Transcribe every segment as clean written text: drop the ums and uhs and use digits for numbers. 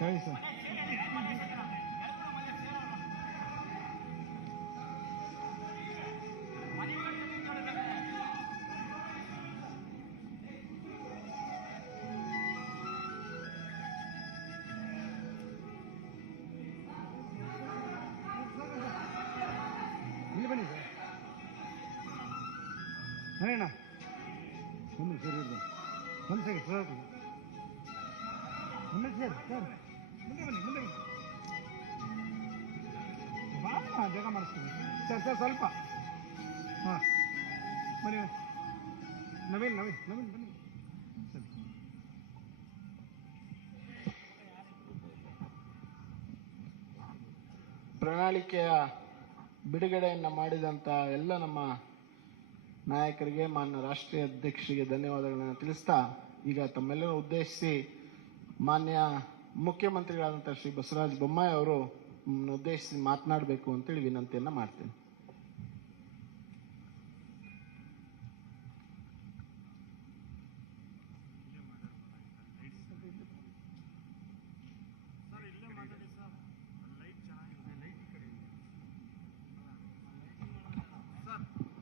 ಹೇಳಿ ಸರ್. ಇಲ್ಲಿ ಬನ್ನಿ ಸರ್. ಅಣ್ಣ ಒಂದು ಸರಿ ಒಂದು ಸೆಕೆಂಡ್ ಸರ್. ಮುಂದೆ ಸರ್ ಸರ್ ಮುಂದೆ ಬನ್ನಿ ಭಾಳ ಜಾಗ ಮಾಡಿಸ್ತೀನಿ ಸರ್. ಸರ್ ಸ್ವಲ್ಪ ಹಾಂ ಬನ್ನಿ ನವೀನ್ ಬನ್ನಿ ಸರಿ. ಪ್ರಣಾಳಿಕೆಯ ಬಿಡುಗಡೆಯನ್ನು ಮಾಡಿದಂಥ ಎಲ್ಲ ನಮ್ಮ ನಾಯಕರಿಗೆ, ಮಾನ್ಯ ರಾಷ್ಟ್ರೀಯ ಅಧ್ಯಕ್ಷರಿಗೆ ಧನ್ಯವಾದಗಳನ್ನು ತಿಳಿಸ್ತಾ, ಈಗ ತಮ್ಮೆಲ್ಲರೂ ಉದ್ದೇಶಿಸಿ ಮಾನ್ಯ ಮುಖ್ಯಮಂತ್ರಿಗಳಾದಂಥ ಶ್ರೀ ಬಸವರಾಜ ಬೊಮ್ಮಾಯಿ ಅವರು ಉದ್ದೇಶಿಸಿ ಮಾತನಾಡಬೇಕು ಅಂತೇಳಿ ವಿನಂತಿಯನ್ನು ಮಾಡ್ತೇನೆ.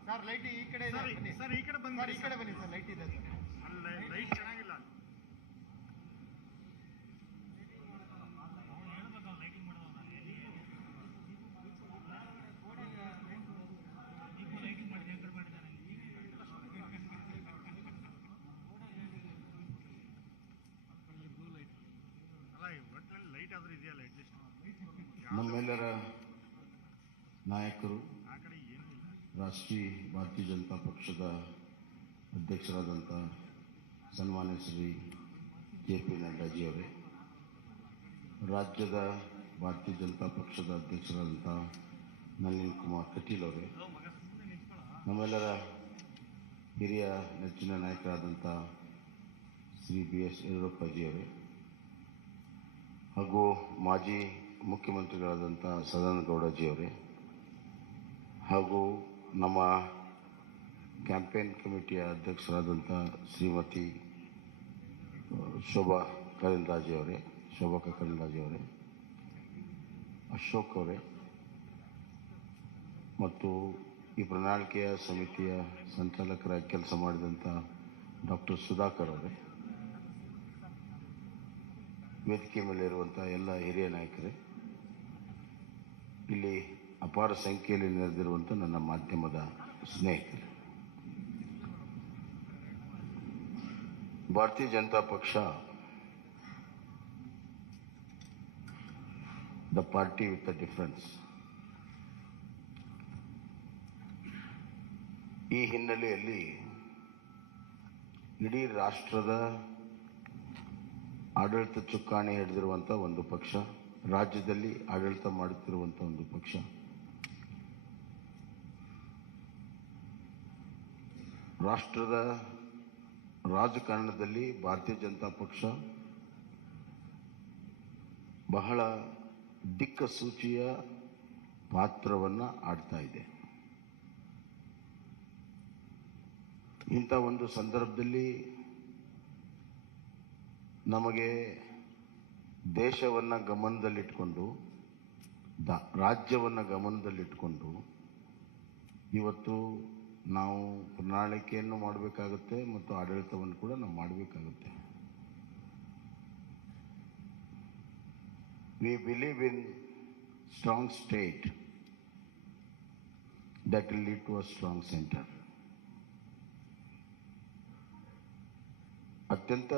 ಸರ್ ಲೈಟ್ ಈ ಕಡೆ ಇದೆ ಸರ್. ಈ ಕಡೆ ಬನ್ನಿ ಸರ್. ಲೈಟ್ ಇದೆ ಸರ್. ಲೈಟ್ ಚೆನ್ನಾಗಿಲ್ಲ. ನಮ್ಮೆಲ್ಲರ ನಾಯಕರು, ರಾಷ್ಟ್ರೀಯ ಭಾರತೀಯ ಜನತಾ ಪಕ್ಷದ ಅಧ್ಯಕ್ಷರಾದಂಥ ಸನ್ಮಾನ್ಯ ಶ್ರೀ JP ನಡ್ಡಾಜಿಯವರೇ, ರಾಜ್ಯದ ಭಾರತೀಯ ಜನತಾ ಪಕ್ಷದ ಅಧ್ಯಕ್ಷರಾದಂಥ ನಳಿನ್ ಕುಮಾರ್ ಕಟೀಲ್ ಅವರೇ, ನಮ್ಮೆಲ್ಲರ ಹಿರಿಯ ನೆಚ್ಚಿನ ನಾಯಕರಾದಂಥ ಶ್ರೀ BS ಯಡಿಯೂರಪ್ಪಜಿಯವರೇ, ಹಾಗೂ ಮಾಜಿ ಮುಖ್ಯಮಂತ್ರಿಗಳಾದಂಥ ಸದಾನಂದ ಗೌಡಜಿಯವರೇ, ಹಾಗೂ ನಮ್ಮ ಕ್ಯಾಂಪೇನ್ ಕಮಿಟಿಯ ಅಧ್ಯಕ್ಷರಾದಂಥ ಶ್ರೀಮತಿ ಶೋಭಾ ಕರಂದ್ಲಾಜೆಯವರೇ, ಅಶೋಕ್ ಅವರೇ, ಮತ್ತು ಈ ಪ್ರಣಾಳಿಕೆಯ ಸಮಿತಿಯ ಸಂಚಾಲಕರಾಗಿ ಕೆಲಸ ಮಾಡಿದಂಥ ಡಾಕ್ಟರ್ ಸುಧಾಕರ್ ಅವರೇ, ವೇದಿಕೆ ಮೇಲೆ ಇರುವಂಥ ಎಲ್ಲ ಹಿರಿಯ ನಾಯಕರೇ, ಇಲ್ಲಿ ಅಪಾರ ಸಂಖ್ಯೆಯಲ್ಲಿ ನೆರೆದಿರುವಂಥ ನನ್ನ ಮಾಧ್ಯಮದ ಸ್ನೇಹಿತರು, ಭಾರತೀಯ ಜನತಾ ಪಕ್ಷ the party with the difference. ಈ ಹಿನ್ನೆಲೆಯಲ್ಲಿ ಇಡೀ ರಾಷ್ಟ್ರದ ಆಡಳಿತ ಚುಕ್ಕಾಣಿ ಹಿಡಿದಿರುವಂಥ ಒಂದು ಪಕ್ಷ, ರಾಜ್ಯದಲ್ಲಿ ಆಡಳಿತ ಮಾಡುತ್ತಿರುವಂಥ ಒಂದು ಪಕ್ಷ, ರಾಷ್ಟ್ರದ ರಾಜಕಾರಣದಲ್ಲಿ ಭಾರತೀಯ ಜನತಾ ಪಕ್ಷ ಬಹಳ ದಿಕ್ಕಸೂಚಿಯ ಪಾತ್ರವನ್ನು ಆಡ್ತಾ ಇದೆ. ಇಂಥ ಒಂದು ಸಂದರ್ಭದಲ್ಲಿ ನಮಗೆ ದೇಶವನ್ನು ಗಮನದಲ್ಲಿಟ್ಕೊಂಡು, ರಾಜ್ಯವನ್ನು ಗಮನದಲ್ಲಿಟ್ಕೊಂಡು ಇವತ್ತು ನಾವು ಪ್ರಣಾಳಿಕೆಯನ್ನು ಮಾಡಬೇಕಾಗುತ್ತೆ ಮತ್ತು ಆಡಳಿತವನ್ನು ಕೂಡ ನಾವು ಮಾಡಬೇಕಾಗುತ್ತೆ. We believe in strong state that will lead to a strong center. ಅತ್ಯಂತ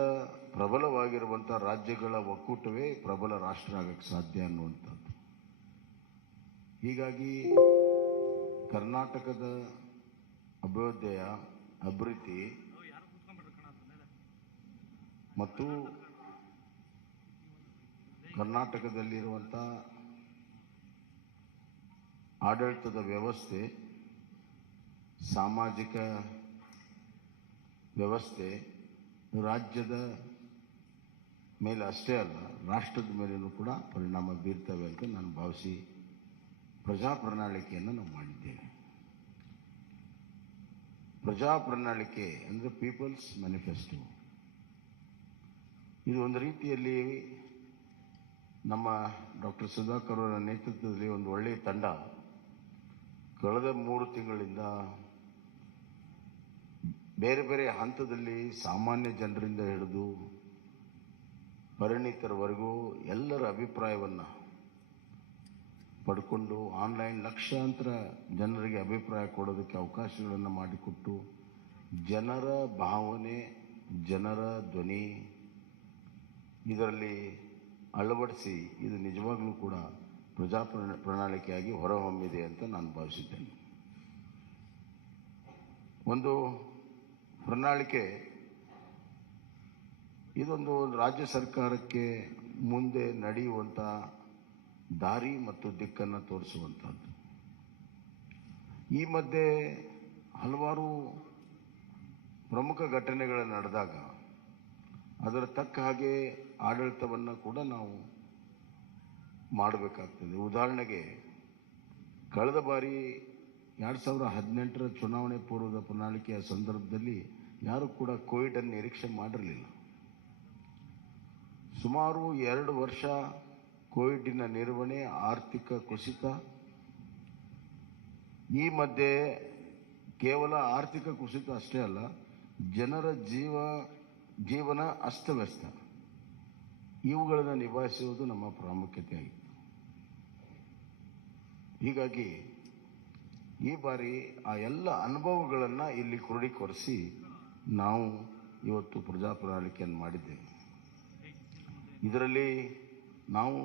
ಪ್ರಬಲವಾಗಿರುವಂಥ ರಾಜ್ಯಗಳ ಒಕ್ಕೂಟವೇ ಪ್ರಬಲ ರಾಷ್ಟ್ರ ಆಗಕ್ಕೆ ಸಾಧ್ಯ ಅನ್ನುವಂಥದ್ದು. ಹೀಗಾಗಿ ಕರ್ನಾಟಕದ ಅಭಿವೃದ್ಧಿ ಮತ್ತು ಕರ್ನಾಟಕದಲ್ಲಿರುವಂಥ ಆಡಳಿತದ ವ್ಯವಸ್ಥೆ, ಸಾಮಾಜಿಕ ವ್ಯವಸ್ಥೆ ರಾಜ್ಯದ ಮೇಲೆ ಅಷ್ಟೇ ಅಲ್ಲ, ರಾಷ್ಟ್ರದ ಮೇಲೂ ಕೂಡ ಪರಿಣಾಮ ಬೀರ್ತವೆ ಅಂತ ನಾನು ಭಾವಿಸಿ ಪ್ರಜಾ ಪ್ರಣಾಳಿಕೆಯನ್ನು ನಾವು ಮಾಡಿದ್ದೇವೆ. ಪ್ರಜಾ ಪ್ರಣಾಳಿಕೆ ಅಂದರೆ ಪೀಪಲ್ಸ್ ಮ್ಯಾನಿಫೆಸ್ಟೋ. ಇದು ಒಂದು ರೀತಿಯಲ್ಲಿ ನಮ್ಮ ಡಾಕ್ಟರ್ ಸುಧಾಕರ್ ಅವರ ನೇತೃತ್ವದಲ್ಲಿ ಒಂದು ಒಳ್ಳೆಯ ತಂಡ ಕಳೆದ 3 ತಿಂಗಳಿಂದ ಬೇರೆ ಬೇರೆ ಹಂತದಲ್ಲಿ ಸಾಮಾನ್ಯ ಜನರಿಂದ ಹಿಡಿದು ಪರಿಣಿತರವರೆಗೂ ಎಲ್ಲರ ಅಭಿಪ್ರಾಯವನ್ನು ಪಡ್ಕೊಂಡು ಆನ್ಲೈನ್ ಲಕ್ಷಾಂತರ ಜನರಿಗೆ ಅಭಿಪ್ರಾಯ ಕೊಡೋದಕ್ಕೆ ಅವಕಾಶಗಳನ್ನು ಮಾಡಿಕೊಟ್ಟು ಜನರ ಭಾವನೆ, ಜನರ ಧ್ವನಿ ಇದರಲ್ಲಿ ಅಳವಡಿಸಿ ಇದು ನಿಜವಾಗ್ಲೂ ಕೂಡ ಪ್ರಜಾ ಪ್ರಣಾಳಿಕೆಯಾಗಿ ಹೊರಹೊಮ್ಮಿದೆ ಅಂತ ನಾನು ಭಾವಿಸಿದ್ದೇನೆ. ಒಂದು ಪ್ರಣಾಳಿಕೆ ಇದೊಂದು ರಾಜ್ಯ ಸರ್ಕಾರಕ್ಕೆ ಮುಂದೆ ನಡೆಯುವಂಥ ದಾರಿ ಮತ್ತು ದಿಕ್ಕನ್ನು ತೋರಿಸುವಂಥದ್ದು. ಈ ಮಧ್ಯೆ ಹಲವಾರು ಪ್ರಮುಖ ಘಟನೆಗಳು ನಡೆದಾಗ ಅದರ ತಕ್ಕ ಹಾಗೆ ಆಡಳಿತವನ್ನು ಕೂಡ ನಾವು ಮಾಡಬೇಕಾಗ್ತದೆ. ಉದಾಹರಣೆಗೆ ಕಳೆದ ಬಾರಿ 2018ರ ಚುನಾವಣೆ ಪೂರ್ವದ ಪ್ರಣಾಳಿಕೆಯ ಸಂದರ್ಭದಲ್ಲಿ ಯಾರೂ ಕೂಡ ಕೋವಿಡ್ ಅನ್ನು ನಿರೀಕ್ಷೆ ಮಾಡಿರಲಿಲ್ಲ. ಸುಮಾರು 2 ವರ್ಷ ಕೋವಿಡ್ನ ನಿರ್ವಹಣೆ, ಆರ್ಥಿಕ ಕುಸಿತ, ಈ ಮಧ್ಯೆ ಕೇವಲ ಆರ್ಥಿಕ ಕುಸಿತ ಅಷ್ಟೇ ಅಲ್ಲ, ಜನರ ಜೀವನ ಅಸ್ತವ್ಯಸ್ತ, ಇವುಗಳನ್ನು ನಿಭಾಯಿಸುವುದು ನಮ್ಮ ಪ್ರಾಮುಖ್ಯತೆ ಆಗಿತ್ತು. ಹೀಗಾಗಿ ಈ ಬಾರಿ ಆ ಎಲ್ಲ ಅನುಭವಗಳನ್ನು ಇಲ್ಲಿ ಕ್ರೋಢೀಕರಿಸಿ ನಾವು ಇವತ್ತು ಪ್ರಜಾ ಪ್ರಣಾಳಿಕೆಯನ್ನು ಮಾಡಿದ್ದೇವೆ. ಇದರಲ್ಲಿ ನಾವು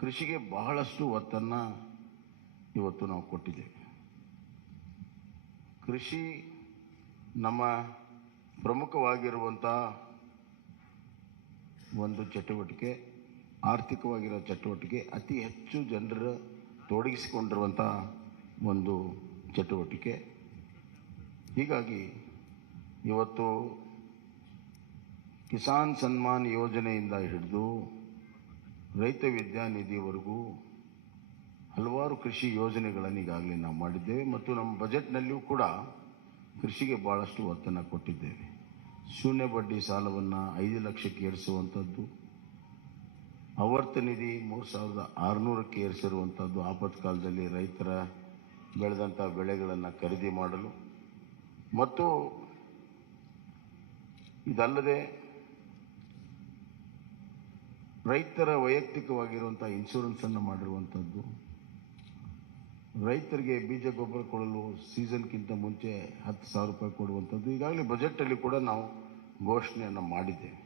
ಕೃಷಿಗೆ ಬಹಳಷ್ಟು ಒತ್ತನ್ನು ಇವತ್ತು ನಾವು ಕೊಟ್ಟಿದ್ದೇವೆ. ಕೃಷಿ ನಮ್ಮ ಪ್ರಮುಖವಾಗಿರುವಂಥ ಒಂದು ಚಟುವಟಿಕೆ, ಆರ್ಥಿಕವಾಗಿರೋ ಚಟುವಟಿಕೆ, ಅತಿ ಹೆಚ್ಚು ಜನರ ತೊಡಗಿಸಿಕೊಂಡಿರುವಂಥ ಒಂದು ಚಟುವಟಿಕೆ. ಹೀಗಾಗಿ ಇವತ್ತು ಕಿಸಾನ್ ಸನ್ಮಾನ್ ಯೋಜನೆಯಿಂದ ಹಿಡಿದು ರೈತ ವಿದ್ಯಾನಿಧಿವರೆಗೂ ಹಲವಾರು ಕೃಷಿ ಯೋಜನೆಗಳನ್ನು ಈಗಾಗಲೇ ನಾವು ಮಾಡಿದ್ದೇವೆ ಮತ್ತು ನಮ್ಮ ಬಜೆಟ್ನಲ್ಲಿಯೂ ಕೂಡ ಕೃಷಿಗೆ ಭಾಳಷ್ಟು ಒತ್ತನ್ನು ಕೊಟ್ಟಿದ್ದೇವೆ. ಶೂನ್ಯ ಬಡ್ಡಿ ಸಾಲವನ್ನು 5 ಲಕ್ಷಕ್ಕೆ ಏರಿಸುವಂಥದ್ದು, ಆವರ್ತ ನಿಧಿ 3600ಕ್ಕೆ ಏರಿಸಿರುವಂಥದ್ದು, ಆಪತ್ಕಾಲದಲ್ಲಿ ರೈತರ ಬೆಳೆದಂಥ ಬೆಳೆಗಳನ್ನು ಖರೀದಿ ಮಾಡಲು, ಮತ್ತು ಇದಲ್ಲದೆ ರೈತರ ವೈಯಕ್ತಿಕವಾಗಿರುವಂಥ ಇನ್ಶೂರೆನ್ಸನ್ನು ಮಾಡಿರುವಂಥದ್ದು, ರೈತರಿಗೆ ಬೀಜ ಗೊಬ್ಬರ ಕೊಡಲು ಸೀಸನ್ಗಿಂತ ಮುಂಚೆ 10,000 ರೂಪಾಯಿ ಕೊಡುವಂಥದ್ದು ಈಗಾಗಲೇ ಬಜೆಟಲ್ಲಿ ಕೂಡ ನಾವು ಘೋಷಣೆಯನ್ನು ಮಾಡಿದ್ದೇವೆ.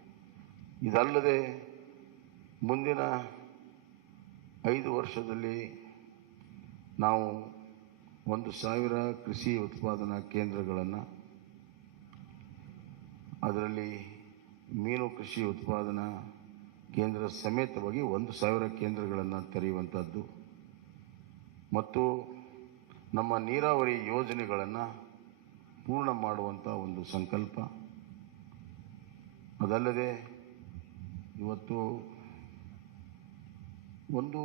ಇದಲ್ಲದೆ ಮುಂದಿನ 5 ವರ್ಷದಲ್ಲಿ ನಾವು 1,000 ಕೃಷಿ ಉತ್ಪಾದನಾ ಕೇಂದ್ರಗಳನ್ನು, ಅದರಲ್ಲಿ ಮೀನು ಕೃಷಿ ಉತ್ಪಾದನಾ ಕೇಂದ್ರ ಸಮೇತವಾಗಿ 1,000 ಕೇಂದ್ರಗಳನ್ನು ತೆರೆಯುವಂಥದ್ದು ಮತ್ತು ನಮ್ಮ ನೀರಾವರಿ ಯೋಜನೆಗಳನ್ನು ಪೂರ್ಣ ಮಾಡುವಂಥ ಒಂದು ಸಂಕಲ್ಪ. ಅದಲ್ಲದೆ ಇವತ್ತು ಒಂದು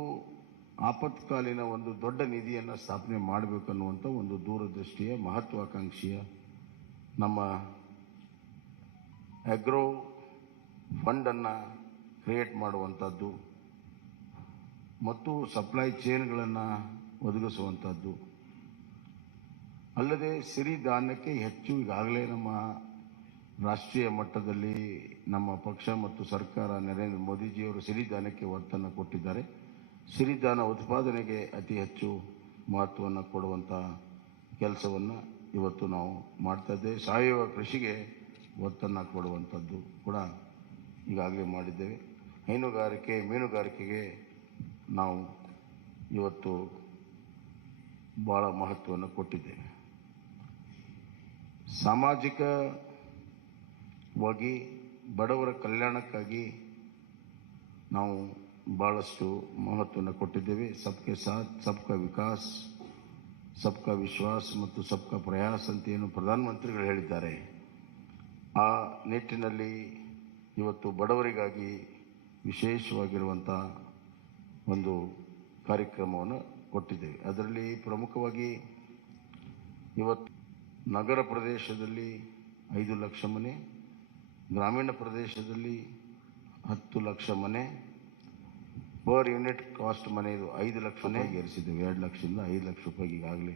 ಆಪತ್ಕಾಲೀನ ಒಂದು ದೊಡ್ಡ ನಿಧಿಯನ್ನು ಸ್ಥಾಪನೆ ಮಾಡಬೇಕನ್ನುವಂಥ ಒಂದು ದೂರದೃಷ್ಟಿಯ ಮಹತ್ವಾಕಾಂಕ್ಷೆಯ ನಮ್ಮ ಅಗ್ರೋ ಫಂಡನ್ನು ಕ್ರಿಯೇಟ್ ಮಾಡುವಂಥದ್ದು ಮತ್ತು ಸಪ್ಲೈ ಚೈನ್ಗಳನ್ನು ಒದಗಿಸುವಂಥದ್ದು. ಅಲ್ಲದೆ ಸಿರಿಧಾನ್ಯಕ್ಕೆ ಹೆಚ್ಚು ಈಗಾಗಲೇ ನಮ್ಮ ರಾಷ್ಟ್ರೀಯ ಮಟ್ಟದಲ್ಲಿ ನಮ್ಮ ಪಕ್ಷ ಮತ್ತು ಸರ್ಕಾರ ನರೇಂದ್ರ ಮೋದಿಜಿಯವರು ಸಿರಿಧಾನ್ಯಕ್ಕೆ ಒತ್ತನ್ನು ಕೊಟ್ಟಿದ್ದಾರೆ. ಸಿರಿಧಾನ್ಯ ಉತ್ಪಾದನೆಗೆ ಅತಿ ಹೆಚ್ಚು ಮಹತ್ವವನ್ನು ಕೊಡುವಂಥ ಕೆಲಸವನ್ನು ಇವತ್ತು ನಾವು ಮಾಡ್ತಾ ಇದ್ದೇವೆ. ಸಾವಯವ ಕೃಷಿಗೆ ಒತ್ತನ್ನು ಕೊಡುವಂಥದ್ದು ಕೂಡ ಈಗಾಗಲೇ ಮಾಡಿದ್ದೇವೆ. ಹೈನುಗಾರಿಕೆ, ಮೀನುಗಾರಿಕೆಗೆ ನಾವು ಇವತ್ತು ಭಾಳ ಮಹತ್ವವನ್ನು ಕೊಟ್ಟಿದ್ದೇವೆ. ಸಾಮಾಜಿಕವಾಗಿ ಬಡವರ ಕಲ್ಯಾಣಕ್ಕಾಗಿ ನಾವು ಭಾಳಷ್ಟು ಮಹತ್ವವನ್ನು ಕೊಟ್ಟಿದ್ದೇವೆ. ಸಬ್ಕೆ ಸಾಥ್ ಸಬ್ಕಾ ವಿಕಾಸ್, ಸಬ್ಕಾ ವಿಶ್ವಾಸ್ ಮತ್ತು ಸಬ್ಕಾ ಪ್ರಯಾಸ್ ಅಂತ ಏನು ಪ್ರಧಾನಮಂತ್ರಿಗಳು ಹೇಳಿದ್ದಾರೆ, ಆ ನಿಟ್ಟಿನಲ್ಲಿ ಇವತ್ತು ಬಡವರಿಗಾಗಿ ವಿಶೇಷವಾಗಿರುವಂಥ ಒಂದು ಕಾರ್ಯಕ್ರಮವನ್ನು ಕೊಟ್ಟಿದ್ದೇವೆ. ಅದರಲ್ಲಿ ಪ್ರಮುಖವಾಗಿ ಇವತ್ತು ನಗರ ಪ್ರದೇಶದಲ್ಲಿ 5 ಲಕ್ಷ ಮನೆ, ಗ್ರಾಮೀಣ ಪ್ರದೇಶದಲ್ಲಿ 10 ಲಕ್ಷ ಮನೆ, ಪರ್ ಯೂನಿಟ್ ಕಾಸ್ಟ್ ಮನೆಯದು 5 ಲಕ್ಷ ರೂಪಾಯಿಗೆ ಏರಿಸಿದ್ದೇವೆ. 2 ಲಕ್ಷದಿಂದ 5 ಲಕ್ಷ ರೂಪಾಯಿಗೆ ಈಗಾಗಲೇ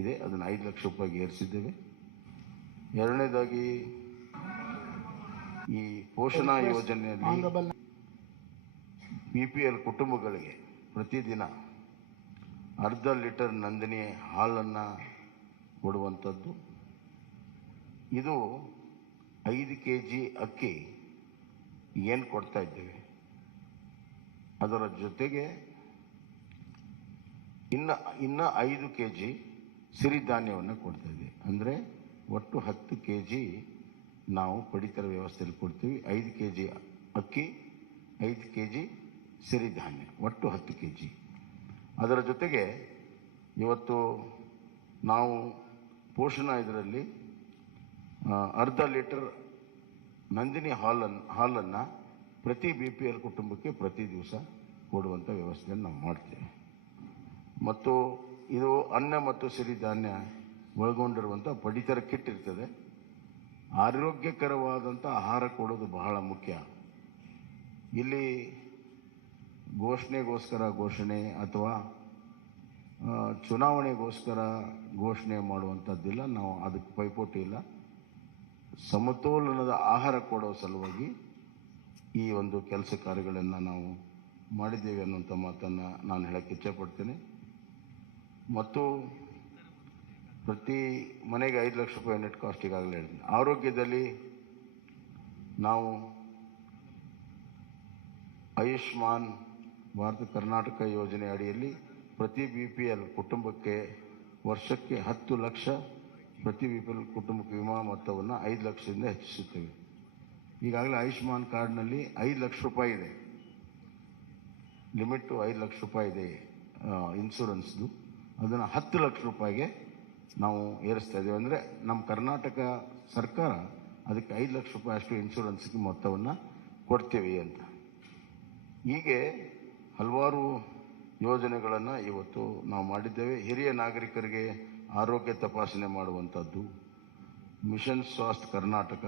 ಇದೆ, ಅದನ್ನು 5 ಲಕ್ಷ ರೂಪಾಯಿಗೆ ಏರಿಸಿದ್ದೇವೆ. ಎರಡನೇದಾಗಿ ಈ ಪೋಷಣಾ ಯೋಜನೆಯಲ್ಲಿ BPL ಕುಟುಂಬಗಳಿಗೆ ಪ್ರತಿದಿನ ಅರ್ಧ ಲೀಟರ್ ನಂದಿನಿ ಹಾಲನ್ನು ಕೊಡುವಂಥದ್ದು. ಇದು 5 kg ಅಕ್ಕಿ ಏನು ಕೊಡ್ತಾ ಇದ್ದೇವೆ, ಅದರ ಜೊತೆಗೆ ಇನ್ನು 5 kg ಸಿರಿಧಾನ್ಯವನ್ನು ಕೊಡ್ತಾ ಇದ್ದೀವಿ. ಅಂದರೆ ಒಟ್ಟು 10 kg ನಾವು ಪಡಿತರ ವ್ಯವಸ್ಥೆಯಲ್ಲಿ ಕೊಡ್ತೀವಿ. 5 kg ಅಕ್ಕಿ, 5 kg ಸಿರಿಧಾನ್ಯ, ಒಟ್ಟು 10 kg. ಅದರ ಜೊತೆಗೆ ಇವತ್ತು ನಾವು ಪೋಷಣಾ ಇದರಲ್ಲಿ ಅರ್ಧ ಲೀಟರ್ ನಂದಿನಿ ಹಾಲನ್ನು ಪ್ರತಿ BPL ಕುಟುಂಬಕ್ಕೆ ಪ್ರತಿ ದಿವಸ ಕೊಡುವಂಥ ವ್ಯವಸ್ಥೆಯನ್ನು ನಾವು ಮಾಡ್ತೇವೆ. ಮತ್ತು ಇದು ಅನ್ನ ಮತ್ತು ಸಿರಿಧಾನ್ಯ ಒಳಗೊಂಡಿರುವಂಥ ಪಡಿತರ ಕಿಟ್ ಇರ್ತದೆ. ಆರೋಗ್ಯಕರವಾದಂಥ ಆಹಾರ ಕೊಡೋದು ಬಹಳ ಮುಖ್ಯ. ಇಲ್ಲಿ ಘೋಷಣೆಗೋಸ್ಕರ ಘೋಷಣೆ ಅಥವಾ ಚುನಾವಣೆಗೋಸ್ಕರ ಘೋಷಣೆ ಮಾಡುವಂಥದ್ದಿಲ್ಲ. ನಾವು ಅದಕ್ಕೆ ಪೈಪೋಟಿ ಇಲ್ಲ. ಸಮತೋಲನದ ಆಹಾರ ಕೊಡೋ ಸಲುವಾಗಿ ಈ ಒಂದು ಕೆಲಸ ಕಾರ್ಯಗಳನ್ನು ನಾವು ಮಾಡಿದ್ದೇವೆ ಅನ್ನುವಂಥ ಮಾತನ್ನು ನಾನು ಹೇಳಕ್ಕೆ ಇಚ್ಛೆಪಡ್ತೇನೆ. ಮತ್ತು ಪ್ರತಿ ಮನೆಗೆ 5 ಲಕ್ಷ ರೂಪಾಯಿ ನೆಟ್ ಕಾಸ್ಟ್ ಈಗಾಗಲೇ ಹೇಳ್ತೀನಿ. ಆರೋಗ್ಯದಲ್ಲಿ ನಾವು ಆಯುಷ್ಮಾನ್ ಭಾರತ ಕರ್ನಾಟಕ ಯೋಜನೆ ಅಡಿಯಲ್ಲಿ ಪ್ರತಿ BPL ಕುಟುಂಬಕ್ಕೆ ವರ್ಷಕ್ಕೆ 10 ಲಕ್ಷ, ಪ್ರತಿ BPL ಕುಟುಂಬಕ್ಕೆ ವಿಮಾ ಮೊತ್ತವನ್ನು 5 ಲಕ್ಷದಿಂದ ಹೆಚ್ಚಿಸುತ್ತೇವೆ. ಈಗಾಗಲೇ ಆಯುಷ್ಮಾನ್ ಕಾರ್ಡ್ನಲ್ಲಿ 5 ಲಕ್ಷ ರೂಪಾಯಿ ಇದೆ, ಲಿಮಿಟು 5 ಲಕ್ಷ ರೂಪಾಯಿ ಇದೆ ಇನ್ಶೂರೆನ್ಸ್ದು. ಅದನ್ನು 10 ಲಕ್ಷ ರೂಪಾಯಿಗೆ ನಾವು ಏರಿಸ್ತಾ ಇದ್ದೇವೆ. ಅಂದರೆ ನಮ್ಮ ಕರ್ನಾಟಕ ಸರ್ಕಾರ ಅದಕ್ಕೆ 5 ಲಕ್ಷ ರೂಪಾಯಿ ಅಷ್ಟು ಇನ್ಶೂರೆನ್ಸ್ಗೆ ಮೊತ್ತವನ್ನು ಕೊಡ್ತೀವಿ ಅಂತ. ಹೀಗೆ ಹಲವಾರು ಯೋಜನೆಗಳನ್ನು ಇವತ್ತು ನಾವು ಮಾಡಿದ್ದೇವೆ. ಹಿರಿಯ ನಾಗರಿಕರಿಗೆ ಆರೋಗ್ಯ ತಪಾಸಣೆ ಮಾಡುವಂಥದ್ದು, ಮಿಷನ್ ಸ್ವಾಸ್ಥ್ಯ ಕರ್ನಾಟಕ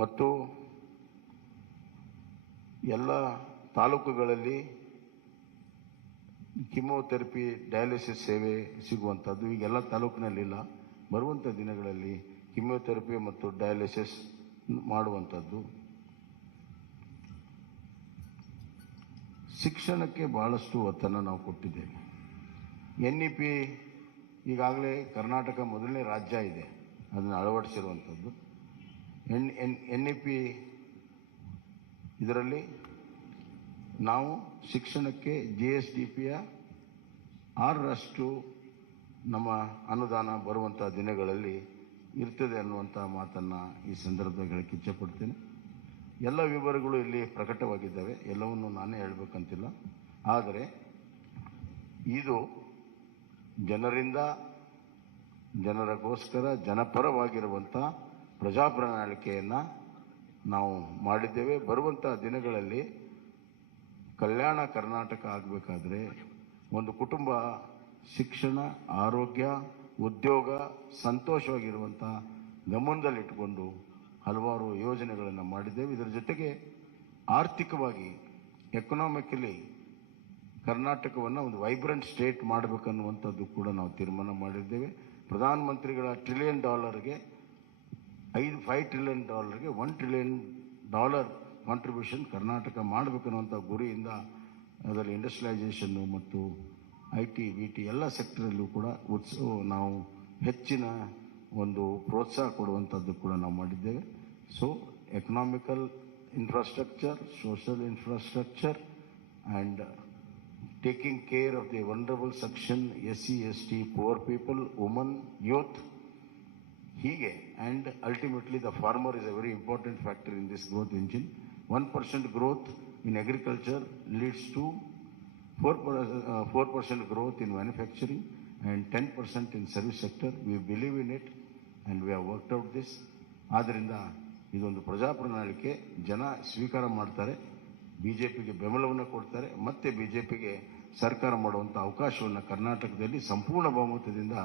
ಮತ್ತು ಎಲ್ಲ ತಾಲೂಕುಗಳಲ್ಲಿ ಕಿಮೋಥೆರಪಿ ಡಯಾಲಿಸಿಸ್ ಸೇವೆ ಸಿಗುವಂಥದ್ದು ಈಗೆಲ್ಲ ತಾಲೂಕಿನಲ್ಲಿಲ್ಲ. ಬರುವಂಥ ದಿನಗಳಲ್ಲಿ ಕಿಮೋಥೆರಪಿ ಮತ್ತು ಡಯಾಲಿಸಿಸ್ ಮಾಡುವಂಥದ್ದು. ಶಿಕ್ಷಣಕ್ಕೆ ಬಹಳಷ್ಟು ಒತ್ತನ್ನು ನಾವು ಕೊಟ್ಟಿದ್ದೇವೆ. NEP ಈಗಾಗಲೇ ಕರ್ನಾಟಕ ಮೊದಲನೇ ರಾಜ್ಯ ಇದೆ ಅದನ್ನು ಅಳವಡಿಸಿರುವಂಥದ್ದು. NEP ಇದರಲ್ಲಿ ನಾವು ಶಿಕ್ಷಣಕ್ಕೆ GSDPಯ 6% ನಮ್ಮ ಅನುದಾನ ಬರುವಂಥ ದಿನಗಳಲ್ಲಿ ಇರ್ತದೆ ಅನ್ನುವಂಥ ಮಾತನ್ನು ಈ ಸಂದರ್ಭದಲ್ಲಿ ಹೇಳಕ್ಕೆ ಇಚ್ಛೆಪಡ್ತೇನೆ. ಎಲ್ಲ ವಿವರಗಳು ಇಲ್ಲಿ ಪ್ರಕಟವಾಗಿದ್ದಾವೆ, ಎಲ್ಲವನ್ನು ನಾನೇ ಹೇಳಬೇಕಂತಿಲ್ಲ. ಆದರೆ ಇದು ಜನರಿಂದ ಜನರಿಗೋಸ್ಕರ ಜನಪರವಾಗಿರುವಂಥ ಪ್ರಜಾ ಪ್ರಣಾಳಿಕೆಯನ್ನು ನಾವು ಮಾಡಿದ್ದೇವೆ. ಬರುವಂಥ ದಿನಗಳಲ್ಲಿ ಕಲ್ಯಾಣ ಕರ್ನಾಟಕ ಆಗಬೇಕಾದ್ರೆ ಒಂದು ಕುಟುಂಬ ಶಿಕ್ಷಣ, ಆರೋಗ್ಯ, ಉದ್ಯೋಗ, ಸಂತೋಷವಾಗಿರುವಂಥ ಗಮನದಲ್ಲಿಟ್ಟುಕೊಂಡು ಹಲವಾರು ಯೋಜನೆಗಳನ್ನು ಮಾಡಿದ್ದೇವೆ. ಇದರ ಜೊತೆಗೆ ಆರ್ಥಿಕವಾಗಿ ಎಕನಾಮಿಕಲಿ ಕರ್ನಾಟಕವನ್ನು ಒಂದು ವೈಬ್ರೆಂಟ್ ಸ್ಟೇಟ್ ಮಾಡಬೇಕನ್ನುವಂಥದ್ದು ಕೂಡ ನಾವು ತೀರ್ಮಾನ ಮಾಡಿದ್ದೇವೆ. ಪ್ರಧಾನಮಂತ್ರಿಗಳ $1 ಟ್ರಿಲಿಯನ್ಗೆ $5 ಟ್ರಿಲಿಯನ್ $1 ಟ್ರಿಲಿಯನ್ ಕಾಂಟ್ರಿಬ್ಯೂಷನ್ ಕರ್ನಾಟಕ ಮಾಡಬೇಕನ್ನುವಂಥ ಗುರಿಯಿಂದ ಅದರಲ್ಲಿ ಇಂಡಸ್ಟ್ರಿಯಲೈಸೇಷನ್ನು ಮತ್ತು IT, BT ಎಲ್ಲ ಸೆಕ್ಟರಲ್ಲೂ ಕೂಡ ನಾವು ಹೆಚ್ಚಿನ ಒಂದು ಪ್ರೋತ್ಸಾಹ ಕೊಡುವಂಥದ್ದು ಕೂಡ ನಾವು ಮಾಡಿದ್ದೇವೆ. So economical infrastructure, social infrastructure and taking care of the vulnerable section, SC, ST, poor people, women, youth, hige, and ultimately the farmer is a very important factor in this growth engine. 1% growth in agriculture leads to 4% growth in manufacturing and 10% in service sector. We believe in it and we have worked out this. ಆದ್ದರಿಂದ ಇದೊಂದು ಪ್ರಜಾ ಪ್ರಣಾಳಿಕೆ ಜನ ಸ್ವೀಕಾರ ಮಾಡ್ತಾರೆ, BJPಗೆ ಬೆಂಬಲವನ್ನು ಕೊಡ್ತಾರೆ, ಮತ್ತೆ BJPಗೆ ಸರ್ಕಾರ ಮಾಡುವಂಥ ಅವಕಾಶವನ್ನು ಕರ್ನಾಟಕದಲ್ಲಿ ಸಂಪೂರ್ಣ ಬಹುಮತದಿಂದ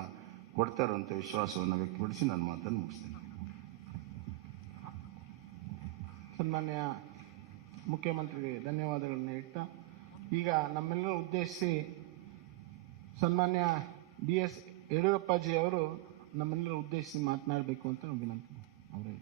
ಕೊಡ್ತಾರೆ ಅಂತ ವಿಶ್ವಾಸವನ್ನು ವ್ಯಕ್ತಪಡಿಸಿ ನನ್ನ ಮಾತನ್ನು ಮುಗಿಸ್ತೇನೆ. ಸನ್ಮಾನ್ಯ ಮುಖ್ಯಮಂತ್ರಿಗೆ ಧನ್ಯವಾದಗಳನ್ನು ಹೇಳ್ತಾ ಈಗ ನಮ್ಮೆಲ್ಲರೂ ಉದ್ದೇಶಿಸಿ ಸನ್ಮಾನ್ಯ BS ಯಡಿಯೂರಪ್ಪಾಜಿ ಅವರು ನಮ್ಮೆಲ್ಲರೂ ಉದ್ದೇಶಿಸಿ ಮಾತನಾಡಬೇಕು ಅಂತ ವಿನಂತಿ. ಅವರೇ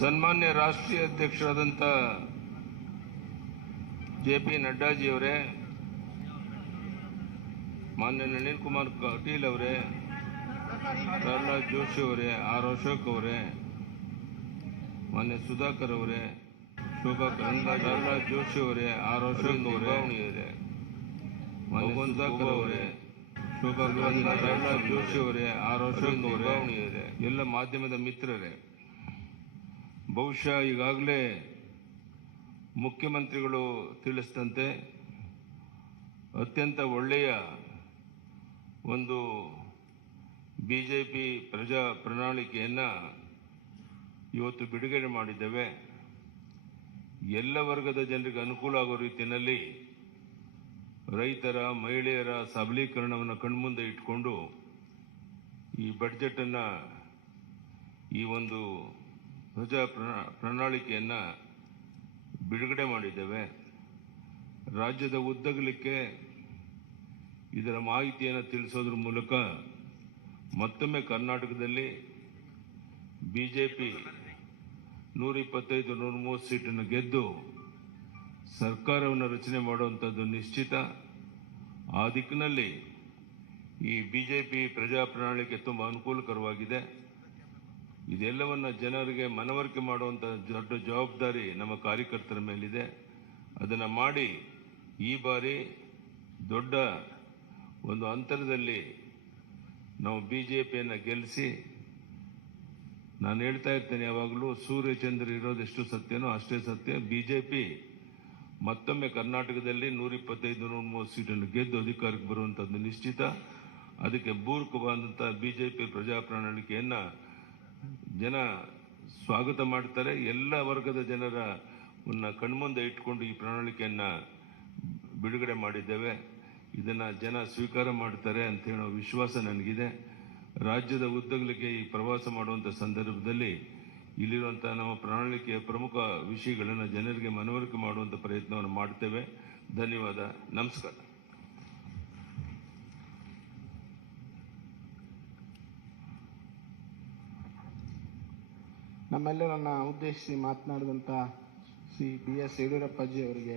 ಸನ್ಮಾನ್ಯ ರಾಷ್ಟ್ರೀಯ ಅಧ್ಯಕ್ಷರಾದಂಥ JP ನಡ್ಡಾಜಿಯವರೇ, ಮಾನ್ಯ ನಳಿನ್ ಕುಮಾರ್ ಕಟೀಲ್ ಅವರೇ, ಪ್ರಹ್ಲಾದ್ ಜೋಶಿ ಅವರೇ, R ಅಶೋಕ್ ಅವರೇ, ಮಾನ್ಯ ಸುಧಾಕರ್ ಅವರೇ, ಶೋಭಾ ಕರಂದ್ಲಾಜೆ, ಪ್ರಹ್ಲಾದ್ ಜೋಶಿ ಅವರೇ, R ಅಶೋಕ್ ಅವರೇ, ಮಾನ್ಯ ಸುಧಾಕರ್ ಅವರೇ, ಶೋಭಾ ಕರಂದ್ಲಾಜೆ, ಪ್ರಹ್ಲಾದ್ ಜೋಶಿ ಅವರೇ, R ಅಶೋಕ್ ಅವರೇ, ಎಲ್ಲ ಮಾಧ್ಯಮದ ಮಿತ್ರರೇ, ಬಹುಶಃ ಈಗಾಗಲೇ ಮುಖ್ಯಮಂತ್ರಿಗಳು ತಿಳಿಸಿದಂತೆ ಅತ್ಯಂತ ಒಳ್ಳೆಯ ಒಂದು BJP ಪ್ರಜಾ ಪ್ರಣಾಳಿಕೆಯನ್ನು ಇವತ್ತು ಬಿಡುಗಡೆ ಮಾಡಿದ್ದೇವೆ. ಎಲ್ಲ ವರ್ಗದ ಜನರಿಗೆ ಅನುಕೂಲ ಆಗೋ ರೀತಿಯಲ್ಲಿ ರೈತರ, ಮಹಿಳೆಯರ ಸಬಲೀಕರಣವನ್ನು ಕಣ್ಮುಂದೆ ಇಟ್ಕೊಂಡು ಈ ಬಡ್ಜೆಟನ್ನು, ಈ ಒಂದು ಪ್ರಜಾ ಪ್ರಣಾಳಿಕೆಯನ್ನು ಬಿಡುಗಡೆ ಮಾಡಿದ್ದೇವೆ. ರಾಜ್ಯದ ಉದ್ದಗಲಕ್ಕೆ ಇದರ ಮಾಹಿತಿಯನ್ನು ತಿಳಿಸೋದ್ರ ಮೂಲಕ ಮತ್ತೊಮ್ಮೆ ಕರ್ನಾಟಕದಲ್ಲಿ BJP 125-130 ಸೀಟನ್ನು ಗೆದ್ದು ಸರ್ಕಾರವನ್ನು ರಚನೆ ಮಾಡುವಂಥದ್ದು ನಿಶ್ಚಿತ. ಆ ದಿಕ್ಕಿನಲ್ಲಿ ಈ BJP ಪ್ರಜಾ ಪ್ರಣಾಳಿಕೆ ತುಂಬ ಅನುಕೂಲಕರವಾಗಿದೆ. ಇದೆಲ್ಲವನ್ನ ಜನರಿಗೆ ಮನವರಿಕೆ ಮಾಡುವಂಥ ದೊಡ್ಡ ಜವಾಬ್ದಾರಿ ನಮ್ಮ ಕಾರ್ಯಕರ್ತರ ಮೇಲಿದೆ. ಅದನ್ನು ಮಾಡಿ ಈ ಬಾರಿ ದೊಡ್ಡ ಒಂದು ಅಂತರದಲ್ಲಿ ನಾವು BJPಯನ್ನು ಗೆಲ್ಲಿಸಿ, ನಾನು ಹೇಳ್ತಾ ಇರ್ತೇನೆ ಯಾವಾಗಲೂ, ಸೂರ್ಯಚಂದ್ರ ಇರೋದೆಷ್ಟು ಸತ್ಯನೋ ಅಷ್ಟೇ ಸತ್ಯ. BJP ಮತ್ತೊಮ್ಮೆ ಕರ್ನಾಟಕದಲ್ಲಿ 125-130 ಸೀಟನ್ನು ಗೆದ್ದು ಅಧಿಕಾರಕ್ಕೆ ಬರುವಂಥದ್ದು ನಿಶ್ಚಿತ. ಅದಕ್ಕೆ ಪೂರಕವಾದಂಥ BJP ಪ್ರಜಾ ಪ್ರಣಾಳಿಕೆಯನ್ನು ಜನ ಸ್ವಾಗತ ಮಾಡ್ತಾರೆ. ಎಲ್ಲ ವರ್ಗದ ಜನರ ಕಣ್ಮುಂದೆ ಇಟ್ಕೊಂಡು ಈ ಪ್ರಣಾಳಿಕೆಯನ್ನು ಬಿಡುಗಡೆ ಮಾಡಿದ್ದೇವೆ. ಇದನ್ನು ಜನ ಸ್ವೀಕಾರ ಮಾಡ್ತಾರೆ ಅಂತ ಹೇಳೋ ವಿಶ್ವಾಸ ನನಗಿದೆ. ರಾಜ್ಯದ ಉದ್ದಗಲಕ್ಕೆ ಈ ಪ್ರವಾಸ ಮಾಡುವಂಥ ಸಂದರ್ಭದಲ್ಲಿ ಇಲ್ಲಿರುವಂಥ ನಮ್ಮ ಪ್ರಣಾಳಿಕೆಯ ಪ್ರಮುಖ ವಿಷಯಗಳನ್ನು ಜನರಿಗೆ ಮನವರಿಕೆ ಮಾಡುವಂಥ ಪ್ರಯತ್ನವನ್ನು ಮಾಡ್ತೇವೆ. ಧನ್ಯವಾದ. ನಮಸ್ಕಾರ. ನಮ್ಮೆಲ್ಲರನ್ನ ಉದ್ದೇಶಿಸಿ ಮಾತನಾಡಿದಂಥ ಶ್ರೀ BS ಯಡಿಯೂರಪ್ಪಾಜಿ ಅವರಿಗೆ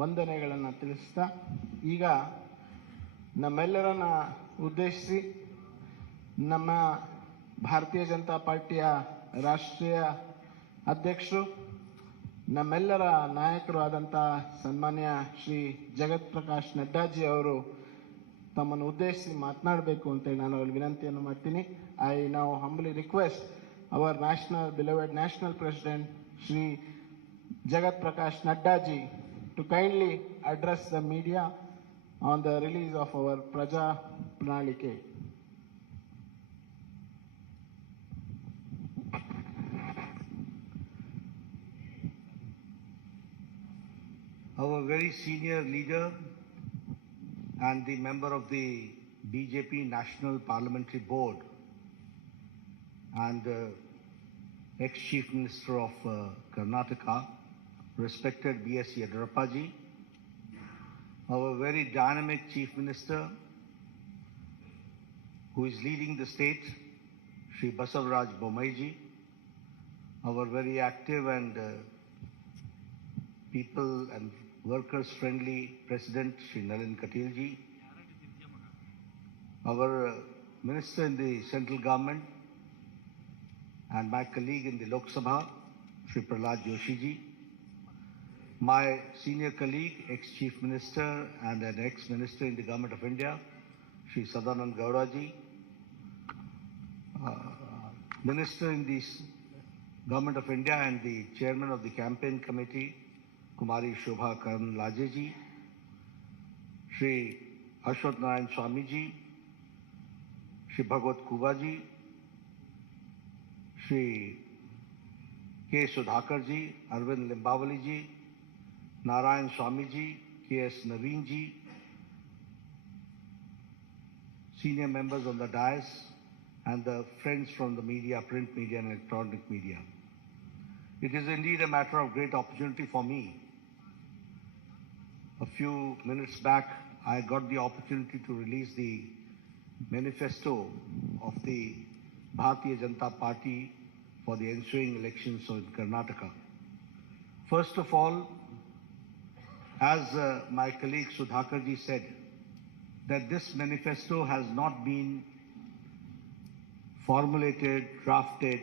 ವಂದನೆಗಳನ್ನು ತಿಳಿಸ್ತಾ, ಈಗ ನಮ್ಮೆಲ್ಲರನ್ನ ಉದ್ದೇಶಿಸಿ ನಮ್ಮ ಭಾರತೀಯ ಜನತಾ ಪಾರ್ಟಿಯ ರಾಷ್ಟ್ರೀಯ ಅಧ್ಯಕ್ಷರು ನಮ್ಮೆಲ್ಲರ ನಾಯಕರು ಆದಂಥ ಸನ್ಮಾನ್ಯ ಶ್ರೀ ಜಗತ್ ಪ್ರಕಾಶ್ ನಡ್ಡಾಜಿ ಅವರು ತಮ್ಮನ್ನು ಉದ್ದೇಶಿಸಿ ಮಾತನಾಡಬೇಕು ಅಂತೇಳಿ ನಾನು ಅವರಿಗೆ ವಿನಂತಿಯನ್ನು ಮಾಡ್ತೀನಿ. I now ಹಂಬಲಿ request our beloved national president Shri Jagat Prakash Naddaji to kindly address the media on the release of our Praja Pranalike. Our very senior leader and the member of the BJP National Parliamentary Board and ex-Chief Minister of Karnataka, respected B.S. Yediyurappa, our very dynamic Chief Minister who is leading the state, Shri Basavaraj Bommai, our very active and people and workers friendly President Shri Nalin Katilji, our Minister in the central government and my colleague in the Lok Sabha, Shri Prahlad Joshi ji, my senior colleague, ex-Chief Minister and an ex-Minister in the Government of India, Shri Sadanand Gowda ji, Minister in the Government of India and the Chairman of the Campaign Committee, Kumari Shobha Karnlaje ji, Shri Ashwat Narayan Swami ji, Shri Bhagwat Kuba ji, Shri K. Sudhakar ji, Arvind Limbawali ji, Narayan Swami ji, K.S. Naveen ji, senior members on the dais, and the friends from the media, print media and electronic media. It is indeed a matter of great opportunity for me. A few minutes back, I got the opportunity to release the manifesto of the Bharatiya Janata Party for the ensuing elections in Karnataka. First of all, as my colleague Sudhakar ji said, that this manifesto has not been formulated, drafted,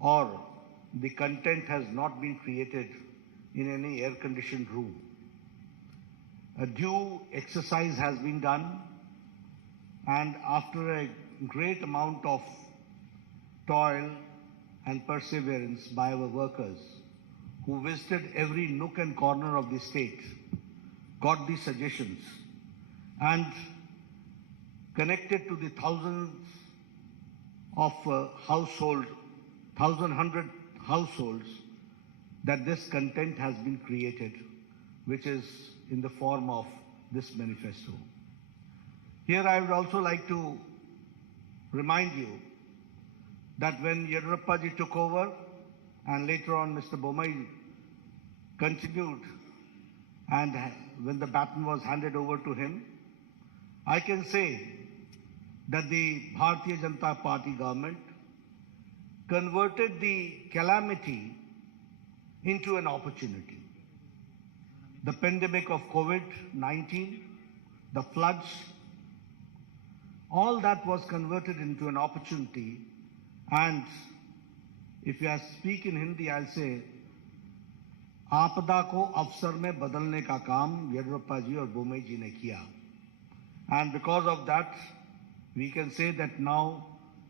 or the content has not been created in any air-conditioned room. A due exercise has been done, and after a great amount of toil and perseverance by our workers who visited every nook and corner of the state, got the suggestions and connected to the thousands of 1,100 households that this content has been created, which is in the form of this manifesto. Here I would also like to remind you that when Yediyurappa ji took over and later on Mr. Bommai continued, and when the baton was handed over to him, I can say that the Bharatiya Janata Party government converted the calamity into an opportunity. The pandemic of COVID-19, the floods, all that was converted into an opportunity. And if I speak in Hindi, I'll say, आपदा को अवसर में बदलने का काम येडियुरप्पा जी और बोम्मई जी ने किया. And because of that, we can say that now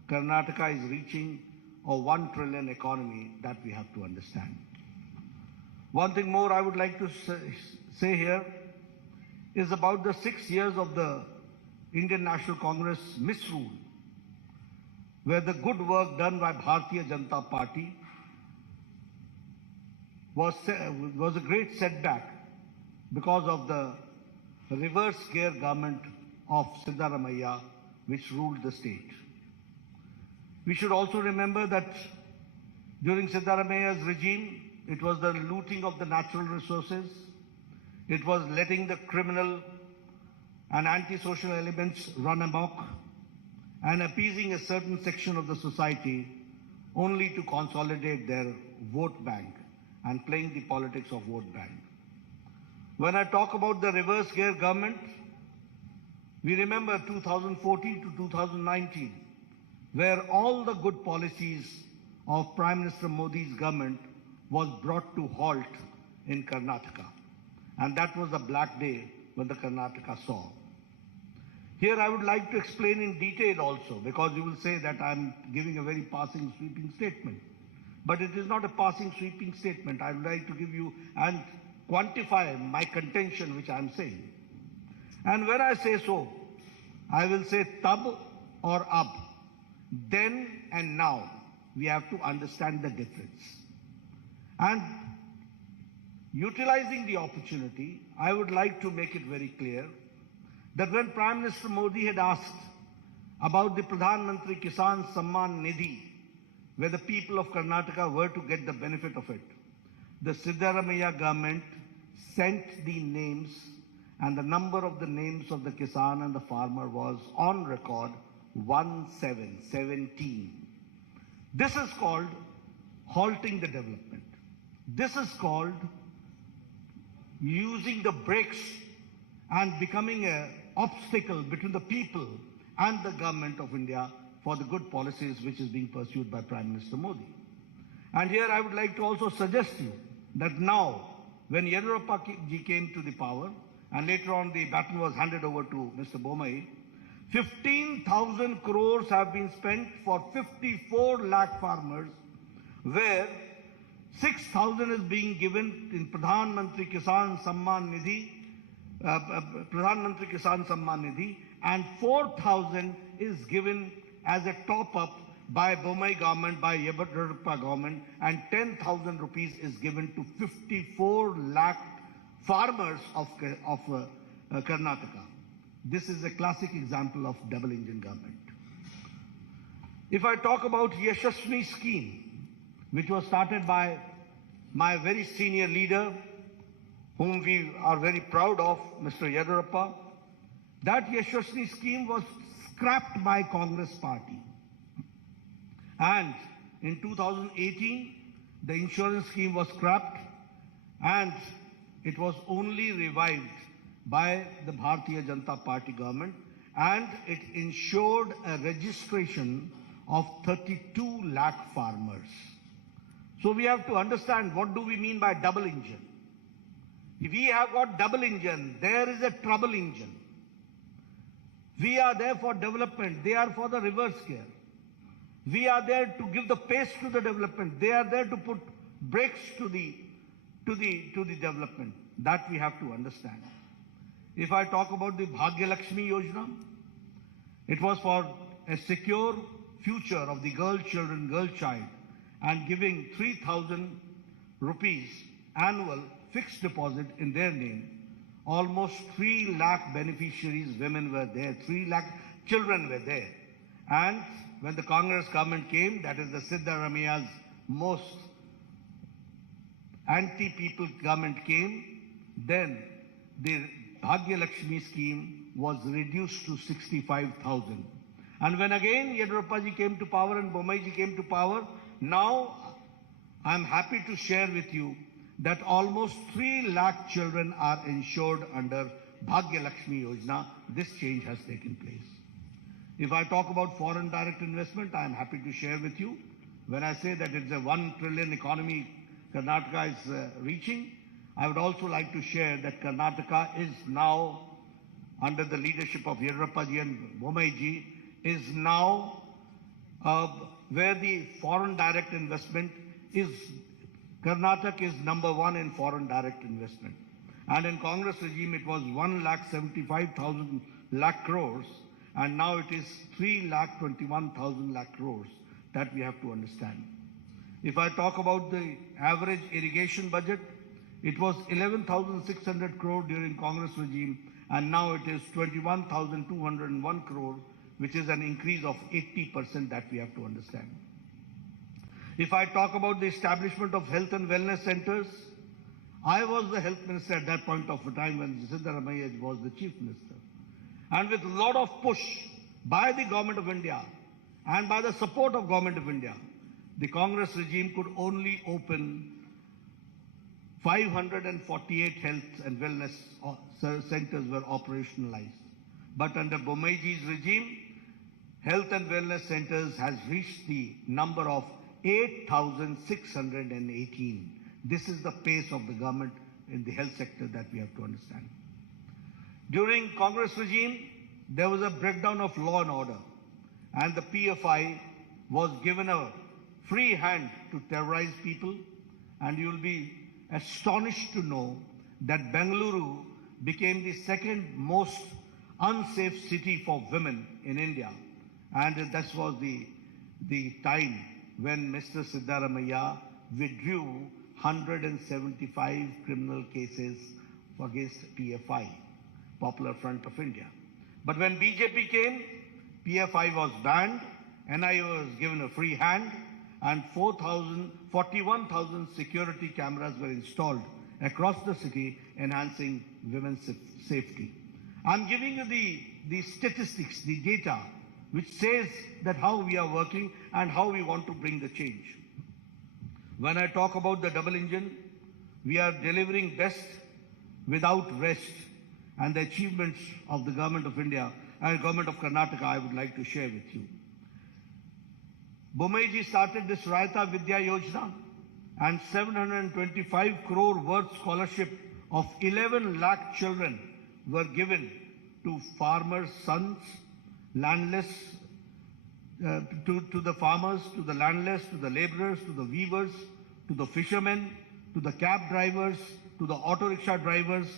Karnataka is reaching a 1 trillion economy that we have to understand. One thing more I would like to say here is about the 6 years of the Indian National Congress misrule, where the good work done by Bharatiya Janata Party was a great setback because of the reverse gear government of Siddaramaiah, which ruled the state. We should also remember that during Siddaramaiah's regime, it was the looting of the natural resources, it was letting the criminal and antisocial elements run amok, and appeasing a certain section of the society only to consolidate their vote bank and playing the politics of vote bank. When I talk about the reverse gear government, We remember 2014 to 2019, where all the good policies of Prime Minister Modi's government was brought to halt in Karnataka. And that was a black day when the Karnataka saw. Here I would like to explain in detail also, because you will say that I'm giving a very passing sweeping statement. But it is not a passing sweeping statement. I would like to give you and quantify my contention which I am saying. And when I say so, I will say tab or ab. Then and now, we have to understand the difference. And utilizing the opportunity, I would like to make it very clear that when Prime Minister Modi had asked about the Pradhan Mantri Kisan Samman Nidhi, where the people of Karnataka were to get the benefit of it, the Siddaramaiah government sent the names, and the number of the names of the Kisan and the farmer was on record 1717. This is called halting the development. This is called using the brakes and becoming an obstacle between the people and the government of India for the good policies which is being pursued by Prime Minister Modi. And here I would like to also suggest you that now, when Yediyurappa ji came to the power, and later on the baton was handed over to Mr. Bommai, 15,000 crores have been spent for 54 lakh farmers, where 6,000 is being given in Pradhan Mantri Kisan Samman Nidhi, and 4,000 is given as a top-up by Bommai government, by Yediyurappa government, and 10,000 rupees is given to 54 lakh farmers of Karnataka. This is a classic example of double engine government. If I talk about Yashasvi scheme, which was started by my very senior leader, whom we are very proud of, Mr. Yediyurappa, that Yashasvi scheme was scrapped by Congress party. And in 2018, the insurance scheme was scrapped, and it was only revived by the Bharatiya Janata Party government, and it ensured a registration of 32 lakh farmers. So we have to understand, what do we mean by double engine? If we have got double engine, there is a trouble engine. We are there for development, they are for the reverse gear. We are there to give the pace to the development, they are there to put brakes to the development. That we have to understand. If I talk about the Bhagya Lakshmi Yojana, it was for a secure future of the girl child, and giving 3,000 rupees annual fixed deposit in their name. Almost 3 lakh beneficiaries, women were there, 3 lakh children were there. And when the Congress government came, that is the Siddaramaiah's most anti-people government came, then the Bhagya Lakshmi scheme was reduced to 65,000. And when again Yediyurappa ji came to power and Bommai ji came to power, now I am happy to share with you that almost 3 lakh children are insured under Bhagya Lakshmi Yojana. This change has taken place. If I talk about foreign direct investment, I am happy to share with you, when I say that it's a 1 trillion economy Karnataka is reaching, I would also like to share that Karnataka is now, under the leadership of Yediyurappa ji and Bommai ji, is now where the foreign direct investment is, Karnataka is number 1 in foreign direct investment. And in Congress regime, it was 1,75,000 lakh crores, and now it is 3,21,000 lakh crores. That we have to understand. If I talk about the average irrigation budget, it was 11,600 crore during Congress regime, and now it is 21,201 crore, which is an increase of 80%. That we have to understand. If I talk about the establishment of health and wellness centers, I was the health minister at that point of time when Siddaramaiah was the chief minister. And with a lot of push by the government of India and by the support of government of India, the Congress regime could only open 548 health and wellness centers were operationalized. but under Bomeji's regime, health and wellness centers has reached the number of 8,618. This is the pace of the government in the health sector that we have to understand. During Congress regime, there was a breakdown of law and order, and the PFI was given a free hand to terrorize people, and you will be astonished to know that Bengaluru became the second most unsafe city for women in India. And that was the time when Mr. Siddaramaiah withdrew 175 criminal cases against PFI, Popular Front of India. But when BJP came, PFI was banned, NIA was given a free hand, and 41,000 security cameras were installed across the city, enhancing women's safety. I'm giving you the statistics, the data, which says that how we are working and how we want to bring the change. When I talk about the double engine, we are delivering best without rest, and the achievements of the Government of India and Government of Karnataka I would like to share with you. Bomeji started this Raita Vidya Yojana, and 725 crore worth scholarship of 11 lakh children were given to farmers' sons, landless, to the farmers, to the landless, to the laborers, to the weavers, to the fishermen, to the cab drivers, to the auto rickshaw drivers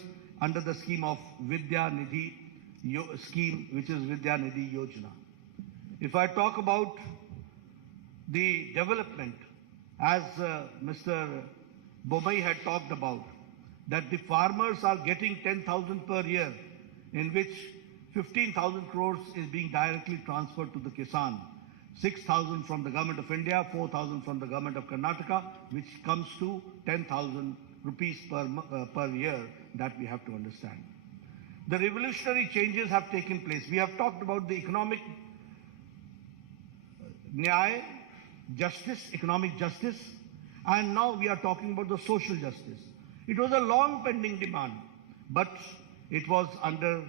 under the scheme of Vidya Nidhi scheme, which is Vidya Nidhi Yojana. If I talk about the development, as Mr. Bombay had talked about, that the farmers are getting 10,000 per year, in which 15,000 crores is being directly transferred to the Kisan, 6,000 from the Government of India, 4,000 from the Government of Karnataka, which comes to 10,000 rupees per year, that we have to understand. The revolutionary changes have taken place. We have talked about the economic nyaya, justice, economic justice, and now we are talking about the social justice. It was a long pending demand, but it was under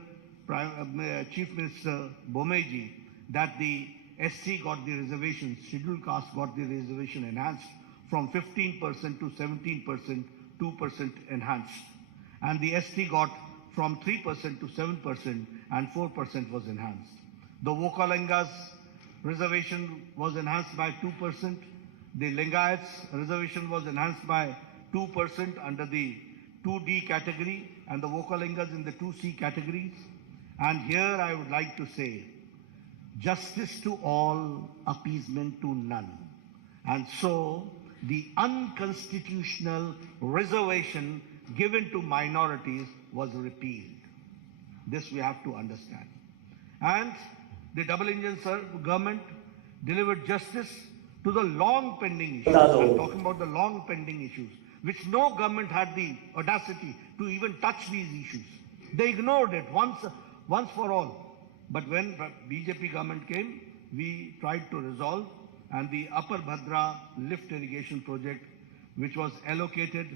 Chief Minister Bomeji that the SC got the reservation, scheduled caste got the reservation enhanced from 15% to 17%, 2% enhanced. And the ST got from 3% to 7% and 4% was enhanced. The Vokalingas reservation was enhanced by 2%. The Lingayats reservation was enhanced by 2% under the 2D category and the Vokalingas in the 2C categories. And here I would like to say, justice to all, appeasement to none. And so the unconstitutional reservation given to minorities was repealed. This we have to understand. And the double engine government delivered justice to the long pending issues. I'm talking about the long pending issues, which no government had the audacity to even touch these issues. They ignored it once for all. But when BJP government came, we tried to resolve, and the Upper Bhadra lift irrigation project, which was allocated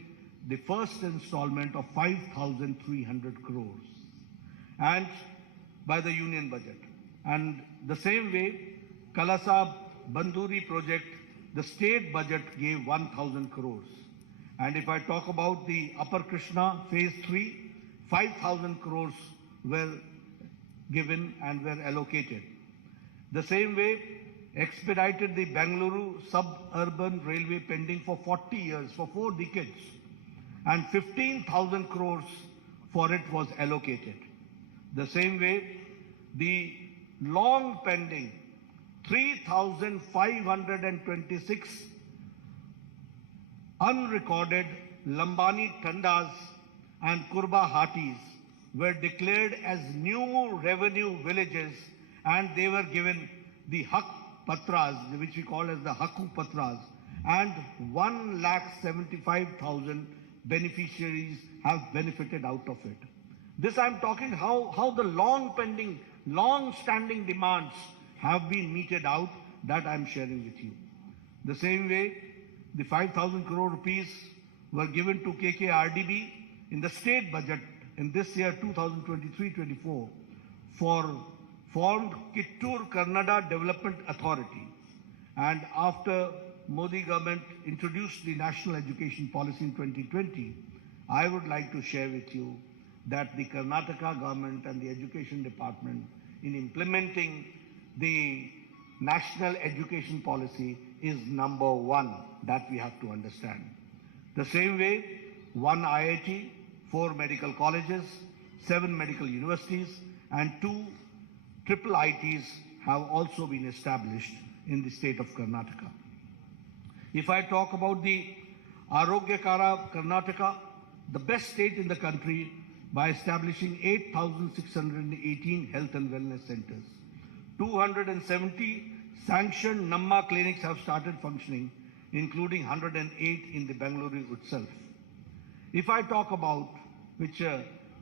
the first installment of 5,300 crores and by the union budget. And the same way, Kalasa Banduri project, the state budget gave 1,000 crores. And if I talk about the Upper Krishna phase 3, 5,000 crores were given and were allocated. The same way, expedited the Bengaluru suburban railway pending for 40 years, for 4 decades, and 15,000 crores for it was allocated. The same way, the long pending 3,526 unrecorded Lambani Tandas and Kurba Hatis were declared as new revenue villages, and they were given the Hak Patras, which we call as the Haku Patras, and 1,75,000 beneficiaries have benefited out of it. This I'm talking how the long pending, long standing demands have been meted out, that I'm sharing with you. The same way, the 5,000 crore rupees were given to KKRDB in the state budget in this year 2023-24 formed Kittur Kannada Development Authority. And after Modi government introduced the National Education Policy in 2020, I would like to share with you that the Karnataka government and the Education Department in implementing the National Education Policy is number one. That we have to understand. The same way, 1 IIT, 4 medical colleges, 7 medical universities, and 2 triple ITs have also been established in the state of Karnataka. If I talk about the Arogyakara Karnataka, the best state in the country by establishing 8,618 health and wellness centers. 270 sanctioned Namma clinics have started functioning, including 108 in the Bengaluru itself. If I talk about, which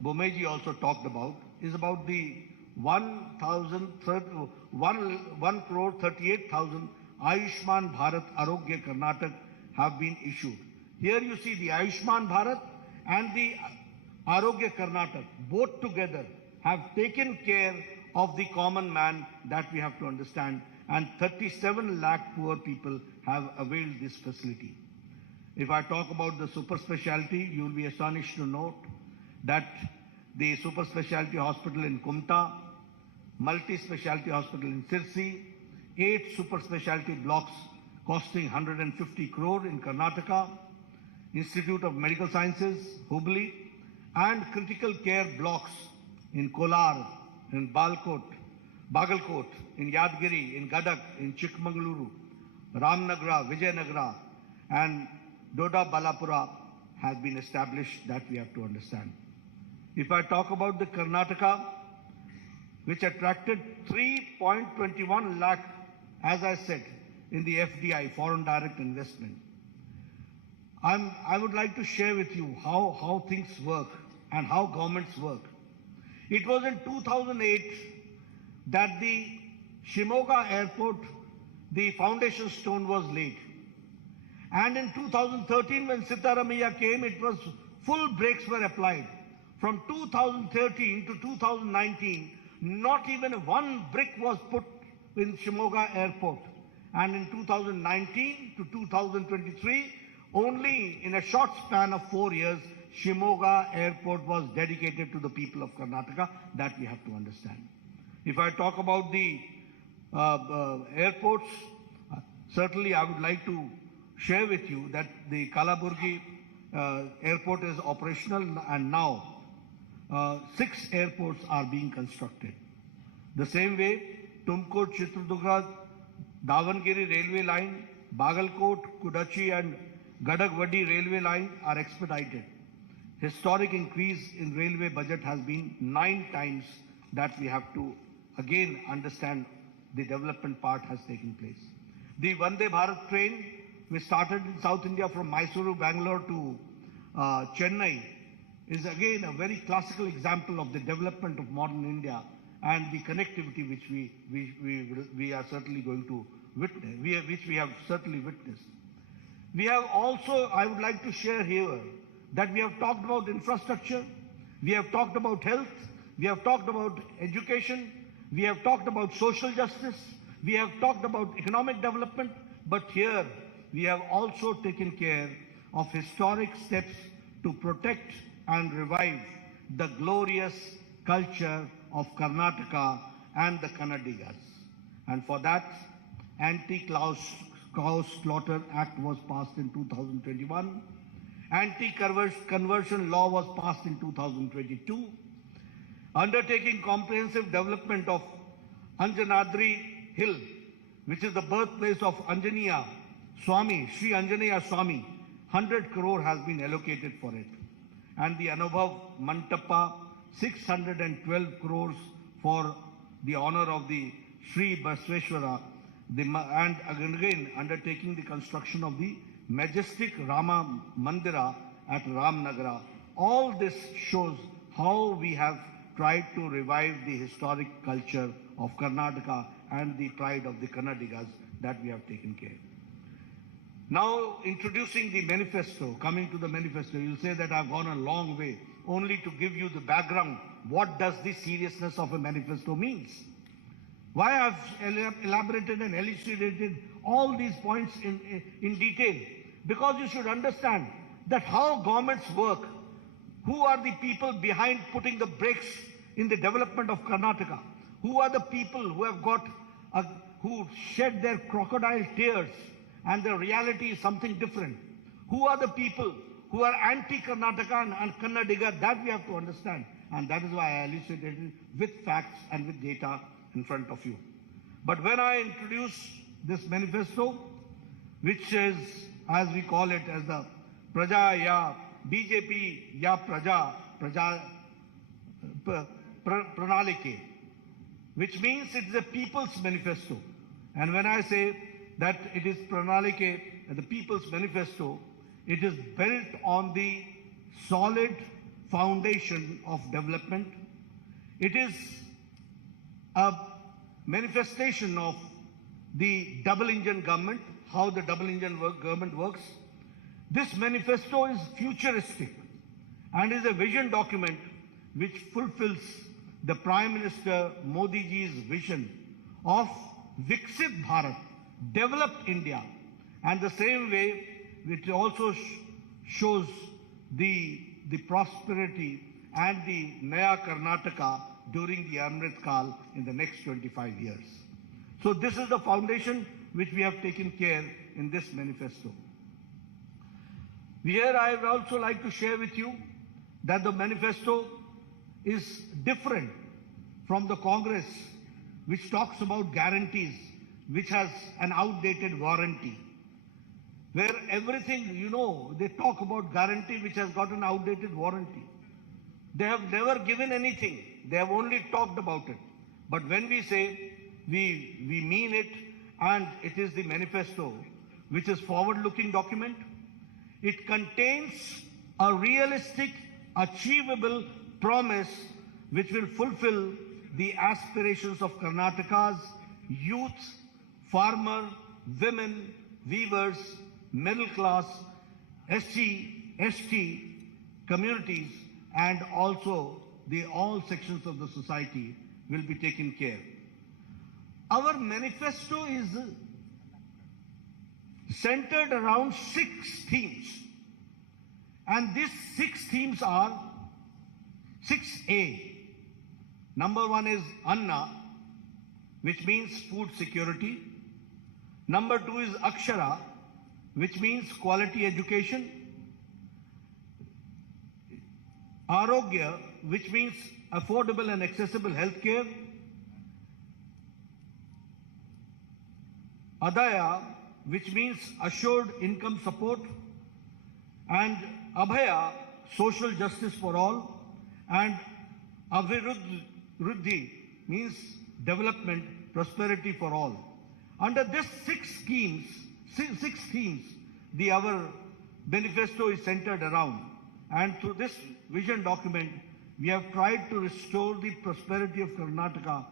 Bomeji also talked about, is about the 1,38,000 Ayushman Bharat Arogya Karnataka have been issued. Here you see the Ayushman Bharat and the Arogya Karnataka, both together have taken care of the common man, that we have to understand, and 37 lakh poor people have availed this facility. If I talk about the super specialty, you will be astonished to note that the super specialty hospital in Kumta, multi-specialty hospital in Sirsi, 8 super specialty blocks costing 150 crore in Karnataka, Institute of Medical Sciences, Hubli, and critical care blocks in Kolar, in Bagalkot, in Yadgiri, in Gadak, in Chikmagaluru, Ramnagra, Vijayanagara, and Doda Balapura has been established, that we have to understand. If I talk about the Karnataka, which attracted 3.21 lakh, as I said, in the FDI, foreign direct investment. I would like to share with you how things work and how governments work. It was in 2008 that the Shimoga airport, the foundation stone was laid. And in 2013, when Sitaramaiah came, it was full brakes were applied. From 2013 to 2019, not even one brick was put in Shimoga airport. And in 2019 to 2023, only in a short span of 4 years, Shimoga airport was dedicated to the people of Karnataka. That we have to understand. If I talk about the airports, certainly I would like to share with you that the Kalaburgi airport is operational, and now 6 airports are being constructed. The same way, Tumkur, Chitradurga, Davangere railway line, Bagalkot, Kudachi and Gadagwadi railway line are expedited. Historic increase in railway budget has been 9 times, that we have to again understand the development part has taken place. The Vande Bharat train, which started in South India from Mysuru, Bangalore to Chennai, is again a very classical example of the development of modern India and the connectivity which we are certainly going to witness, which we have certainly witnessed. We have also, I would like to share here, that we have talked about infrastructure, we have talked about health, we have talked about education, we have talked about social justice, we have talked about economic development, but here we have also taken care of historic steps to protect and revive the glorious culture of Karnataka and the Kannadigas. And for that, Anti-Cow Slaughter Act was passed in 2021. Anti-conversion law was passed in 2022. Undertaking comprehensive development of Anjanadri Hill, which is the birthplace of Anjaneya Swami, Sri Anjaneya Swami, 100 crore has been allocated for it. And the Anubhav Mantapa, 612 crores for the honor of the Sri Basveshwara, and again undertaking the construction of the majestic Rama Mandira at Ramnagara. All this shows how we have tried to revive the historic culture of Karnataka and the pride of the Kannadigas, that we have taken care. Now, introducing the manifesto, coming to the manifesto, you'll say that I've gone a long way, only to give you the background what does the seriousness of a manifesto means. Why I've elaborated and elucidated all these points in detail? Because you should understand that how governments work, who are the people behind putting the brakes in the development of Karnataka, who are the people who have who shed their crocodile tears and the reality is something different. Who are the people who are anti-Karnataka and Kannadiga, that we have to understand. And that is why I elucidated with facts and with data in front of you. But when I introduce this manifesto, which is, as we call it, as the Praja ya BJP ya Praja Pranalike, which means it is a people's manifesto. And when I say that it is Pranalike, the people's manifesto, it is built on the solid foundation of development. It is a manifestation of the double-engine government, how the double-engine government works. This manifesto is futuristic and is a vision document which fulfills the Prime Minister Modi ji's vision of Viksit Bharat, developed India, and the same way it also shows the prosperity and the Naya Karnataka during the Amrit Kal in the next 25 years. So this is the foundation which we have taken care in this manifesto. Here I would also like to share with you that the manifesto is different from the Congress, which talks about guarantees, which has an outdated warranty. Where everything, they talk about guarantee which has got an outdated warranty. They have never given anything. They have only talked about it. But when we say we mean it, and it is the manifesto, which is forward-looking document, it contains a realistic, achievable promise which will fulfill the aspirations of Karnataka's youth, farmer, women, weavers, middle class, SC, ST communities, and also all sections of the society will be taken care. Our manifesto is centered around 6 themes. And these 6 themes are 6A. Number 1 is Anna, which means food security. Number 2 is Akshara, which means quality education. Arogya, which means affordable and accessible health care. Adaya, which means assured income support. And Abhaya, social justice for all. And Aviruddhi means development, prosperity for all. Under this 6 themes, our manifesto is centered around. And through this vision document, we have tried to restore the prosperity of Karnataka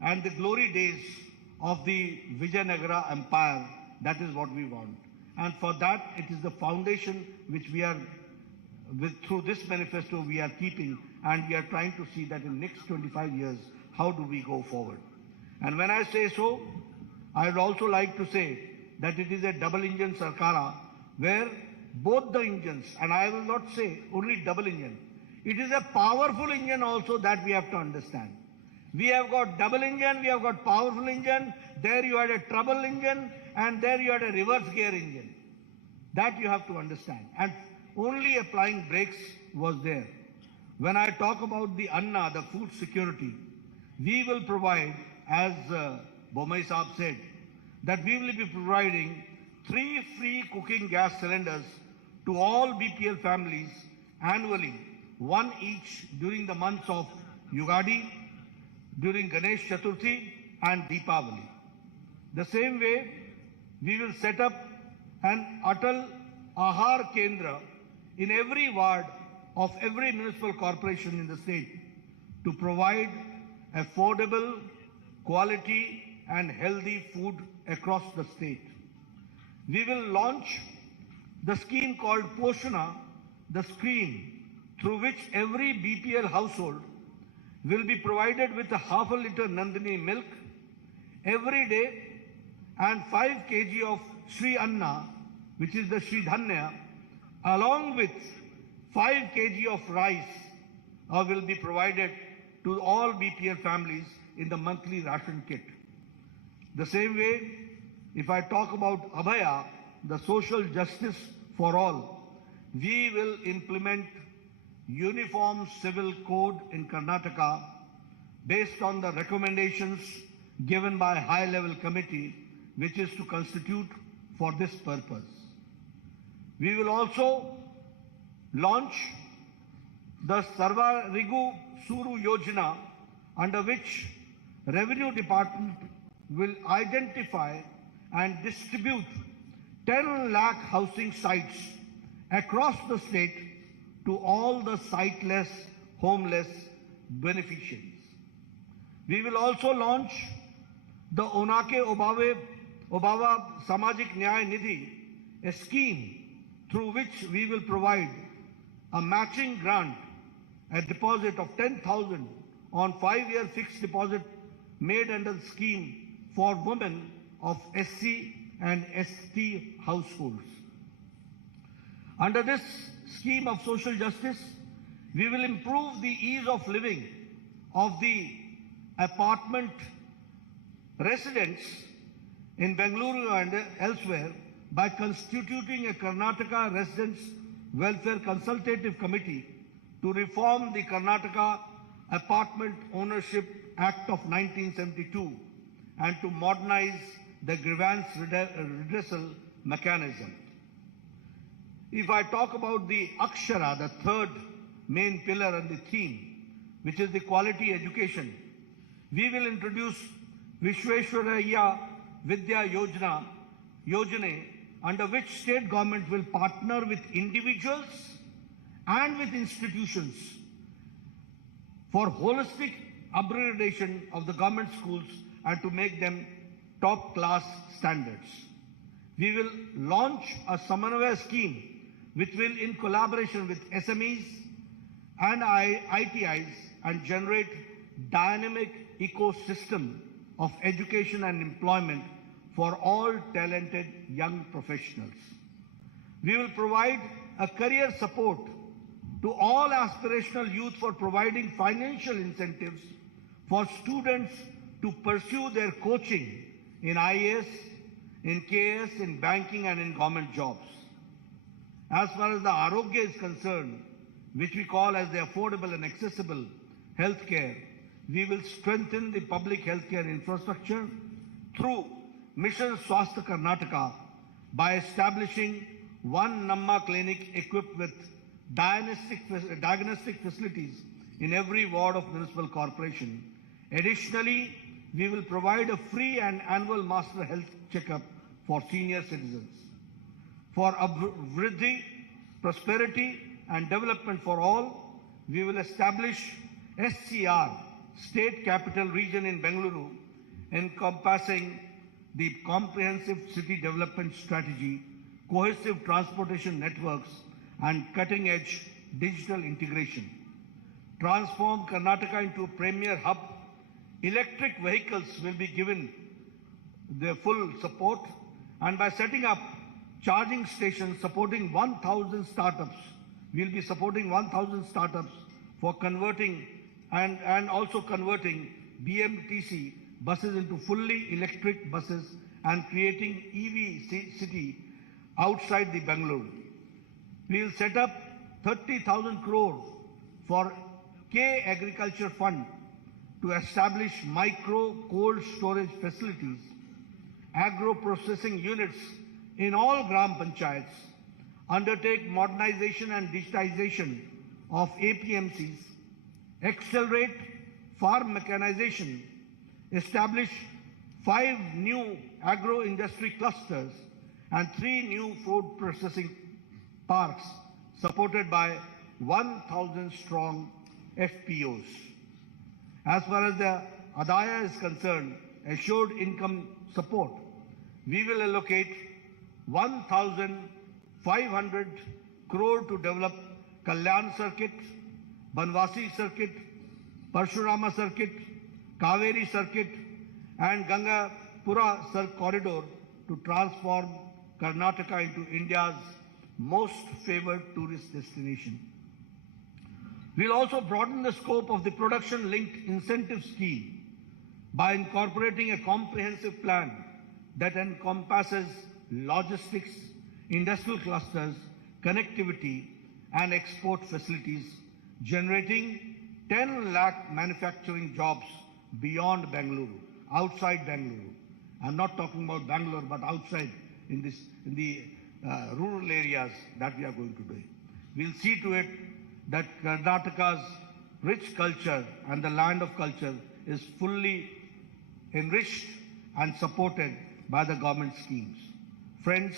and the glory days of the Vijayanagara Empire. That is what we want. And for that, it is the foundation which we are, through this manifesto, we are keeping, and we are trying to see that in the next 25 years, how do we go forward. And when I say so, I would also like to say that it is a double-engine Sarkara, where both the engines, and I will not say only double engine, it is a powerful engine also, that we have to understand. We have got double engine, we have got powerful engine, there you had a trouble engine, and there you had a reverse gear engine. That you have to understand. And only applying brakes was there. When I talk about the Anna, the food security, we will provide, as Bomai Saab said, that we will be providing 3 free cooking gas cylinders to all BPL families annually, 1 each during the months of Yugadi, during Ganesh Chaturthi and Deepavali. The same way, we will set up an Atal Ahar Kendra in every ward of every municipal corporation in the state to provide affordable, quality and healthy food across the state. We will launch the scheme called Poshana, the scheme through which every BPL household will be provided with a half a liter Nandini milk every day and 5 kg of Sri Anna, which is the Sri Dhanya, along with 5 kg of rice will be provided to all BPL families in the monthly ration kit. The same way, if I talk about Abhaya, the social justice for all, we will implement uniform civil code in Karnataka based on the recommendations given by a high-level committee which is to constitute for this purpose. We will also launch the Sarvarigu Suru Yojana, under which Revenue Department will identify and distribute 10 lakh housing sites across the state to all the siteless, homeless beneficiaries. We will also launch the Onake Obava Samajik Nyaya Nidhi, a scheme through which we will provide a matching grant, a deposit of 10,000 on 5-year fixed deposit made under the scheme for women of SC and ST households. Under this scheme of social justice, we will improve the ease of living of the apartment residents in Bengaluru and elsewhere by constituting a Karnataka Residents Welfare Consultative Committee to reform the Karnataka Apartment Ownership Act of 1972 and to modernize the grievance redressal mechanism. If I talk about the Akshara, the third main pillar and the theme, which is the quality education, we will introduce Vishweshwaraya Vidya Yojana, under which state government will partner with individuals and with institutions for holistic upgradation of the government schools and to make them top class standards. We will launch a Samanvaya scheme which will, in collaboration with SMEs and ITIs, and generate dynamic ecosystem of education and employment for all talented young professionals. We will provide a career support to all aspirational youth for providing financial incentives for students to pursue their coaching in IAS, in KS, in banking and in government jobs. As far as the Arogya is concerned, which we call as the affordable and accessible healthcare, we will strengthen the public healthcare infrastructure through Mission Swasthya Karnataka by establishing one Namma clinic equipped with diagnostic facilities in every ward of municipal corporation. Additionally, we will provide a free and annual master health checkup for senior citizens. For Vriddhi, prosperity and development for all, we will establish SCR, State Capital Region in Bengaluru, encompassing the comprehensive city development strategy, cohesive transportation networks, and cutting-edge digital integration. Transform Karnataka into a premier hub. Electric vehicles will be given their full support, and by setting up charging stations supporting 1,000 startups, we will be supporting 1,000 startups for converting and also converting BMTC buses into fully electric buses and creating EV city outside the Bangalore. We will set up 30,000 crore for K Agriculture Fund to establish micro cold storage facilities, agro processing units in all Gram Panchayats, undertake modernization and digitization of APMCs, accelerate farm mechanization, establish 5 new agro-industry clusters and 3 new food processing parks supported by 1,000 strong FPOs. As far as the Adaya is concerned, assured income support, we will allocate 1,500 crore to develop Kalyan Circuit, Banwasi Circuit, Parshurama Circuit, Kaveri Circuit, and Gangapura Corridor to transform Karnataka into India's most favored tourist destination. We'll also broaden the scope of the production-linked incentive scheme by incorporating a comprehensive plan that encompasses logistics, industrial clusters, connectivity, and export facilities, generating 10 lakh manufacturing jobs beyond Bengaluru, outside Bengaluru. I'm not talking about Bangalore, but outside in the rural areas that we are going to do. We'll see to it that Karnataka's rich culture and the land of culture is fully enriched and supported by the government schemes. Friends,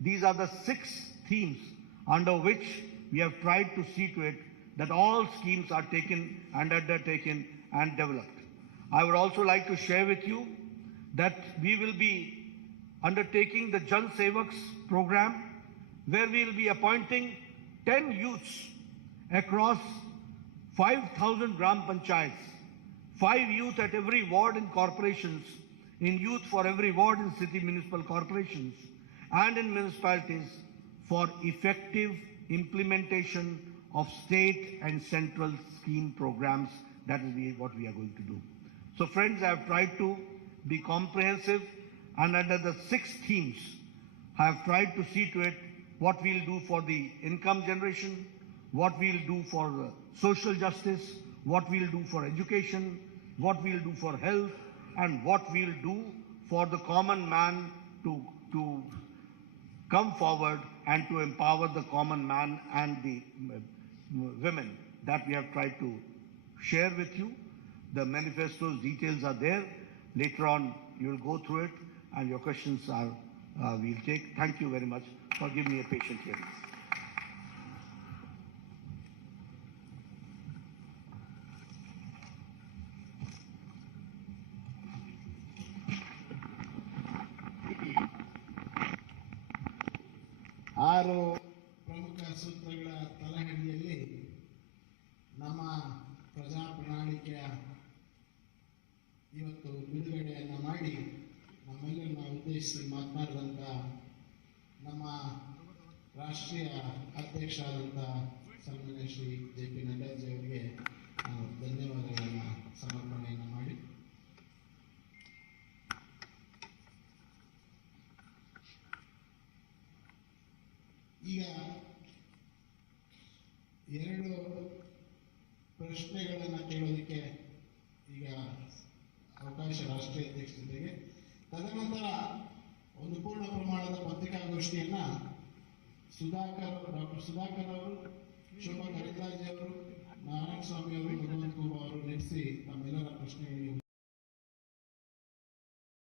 these are the 6 themes under which we have tried to see to it that all schemes are taken and undertaken and developed. I would also like to share with you that we will be undertaking the Jan Sevaks program, where we will be appointing 10 youths across 5,000 Gram Panchayats, 5 youth at every ward in corporations, in youth for every ward in city municipal corporations, and in municipalities for effective implementation of state and central scheme programs. That is what we are going to do. So friends, I have tried to be comprehensive, and under the 6 themes, I have tried to see to it what we'll do for the income generation, what we'll do for social justice, what we'll do for education, what we'll do for health, and what we'll do for the common man to come forward and to empower the common man and the women that we have tried to share with you. The manifesto's details are there. Later on, you will go through it, and your questions we'll take. Thank you very much for giving me a patient hearing. ಆರು ಪ್ರಮುಖ ಸೂತ್ರಗಳ ತಲಹದಿಯಲ್ಲಿ ನಮ್ಮ ಪ್ರಜಾ ಪ್ರಣಾಳಿಕೆಯ ಇವತ್ತು ಬಿಡುಗಡೆಯನ್ನು ಮಾಡಿ ನಮ್ಮೆಲ್ಲರನ್ನ ಉದ್ದೇಶಿಸಿ ಮಾತನಾಡಿದಂಥ ನಮ್ಮ ರಾಷ್ಟ್ರೀಯ ಅಧ್ಯಕ್ಷರಾದಂಥ ಸನ್ಮಾನ್ಯ ಶ್ರೀ JP ನಡ್ಡಾಜಿ ಅವರಿಗೆ ನಾನು ಧನ್ಯವಾದಗಳನ್ನು ಸಮರ್ಪಣೆಯನ್ನು ಮಾಡಿ ಈಗ 2 ಪ್ರಶ್ನೆಗಳನ್ನು ಕೇಳೋದಕ್ಕೆ ಈಗ ಅವಕಾಶ ರಾಷ್ಟ್ರೀಯ ಅಧ್ಯಕ್ಷರಿಗೆ. ತದನಂತರ ಒಂದು ಪೂರ್ಣ ಪ್ರಮಾಣದ ಪತ್ರಿಕಾಗೋಷ್ಠಿಯನ್ನು ಡಾಕ್ಟರ್ ಸುಧಾಕರ್ ಅವರು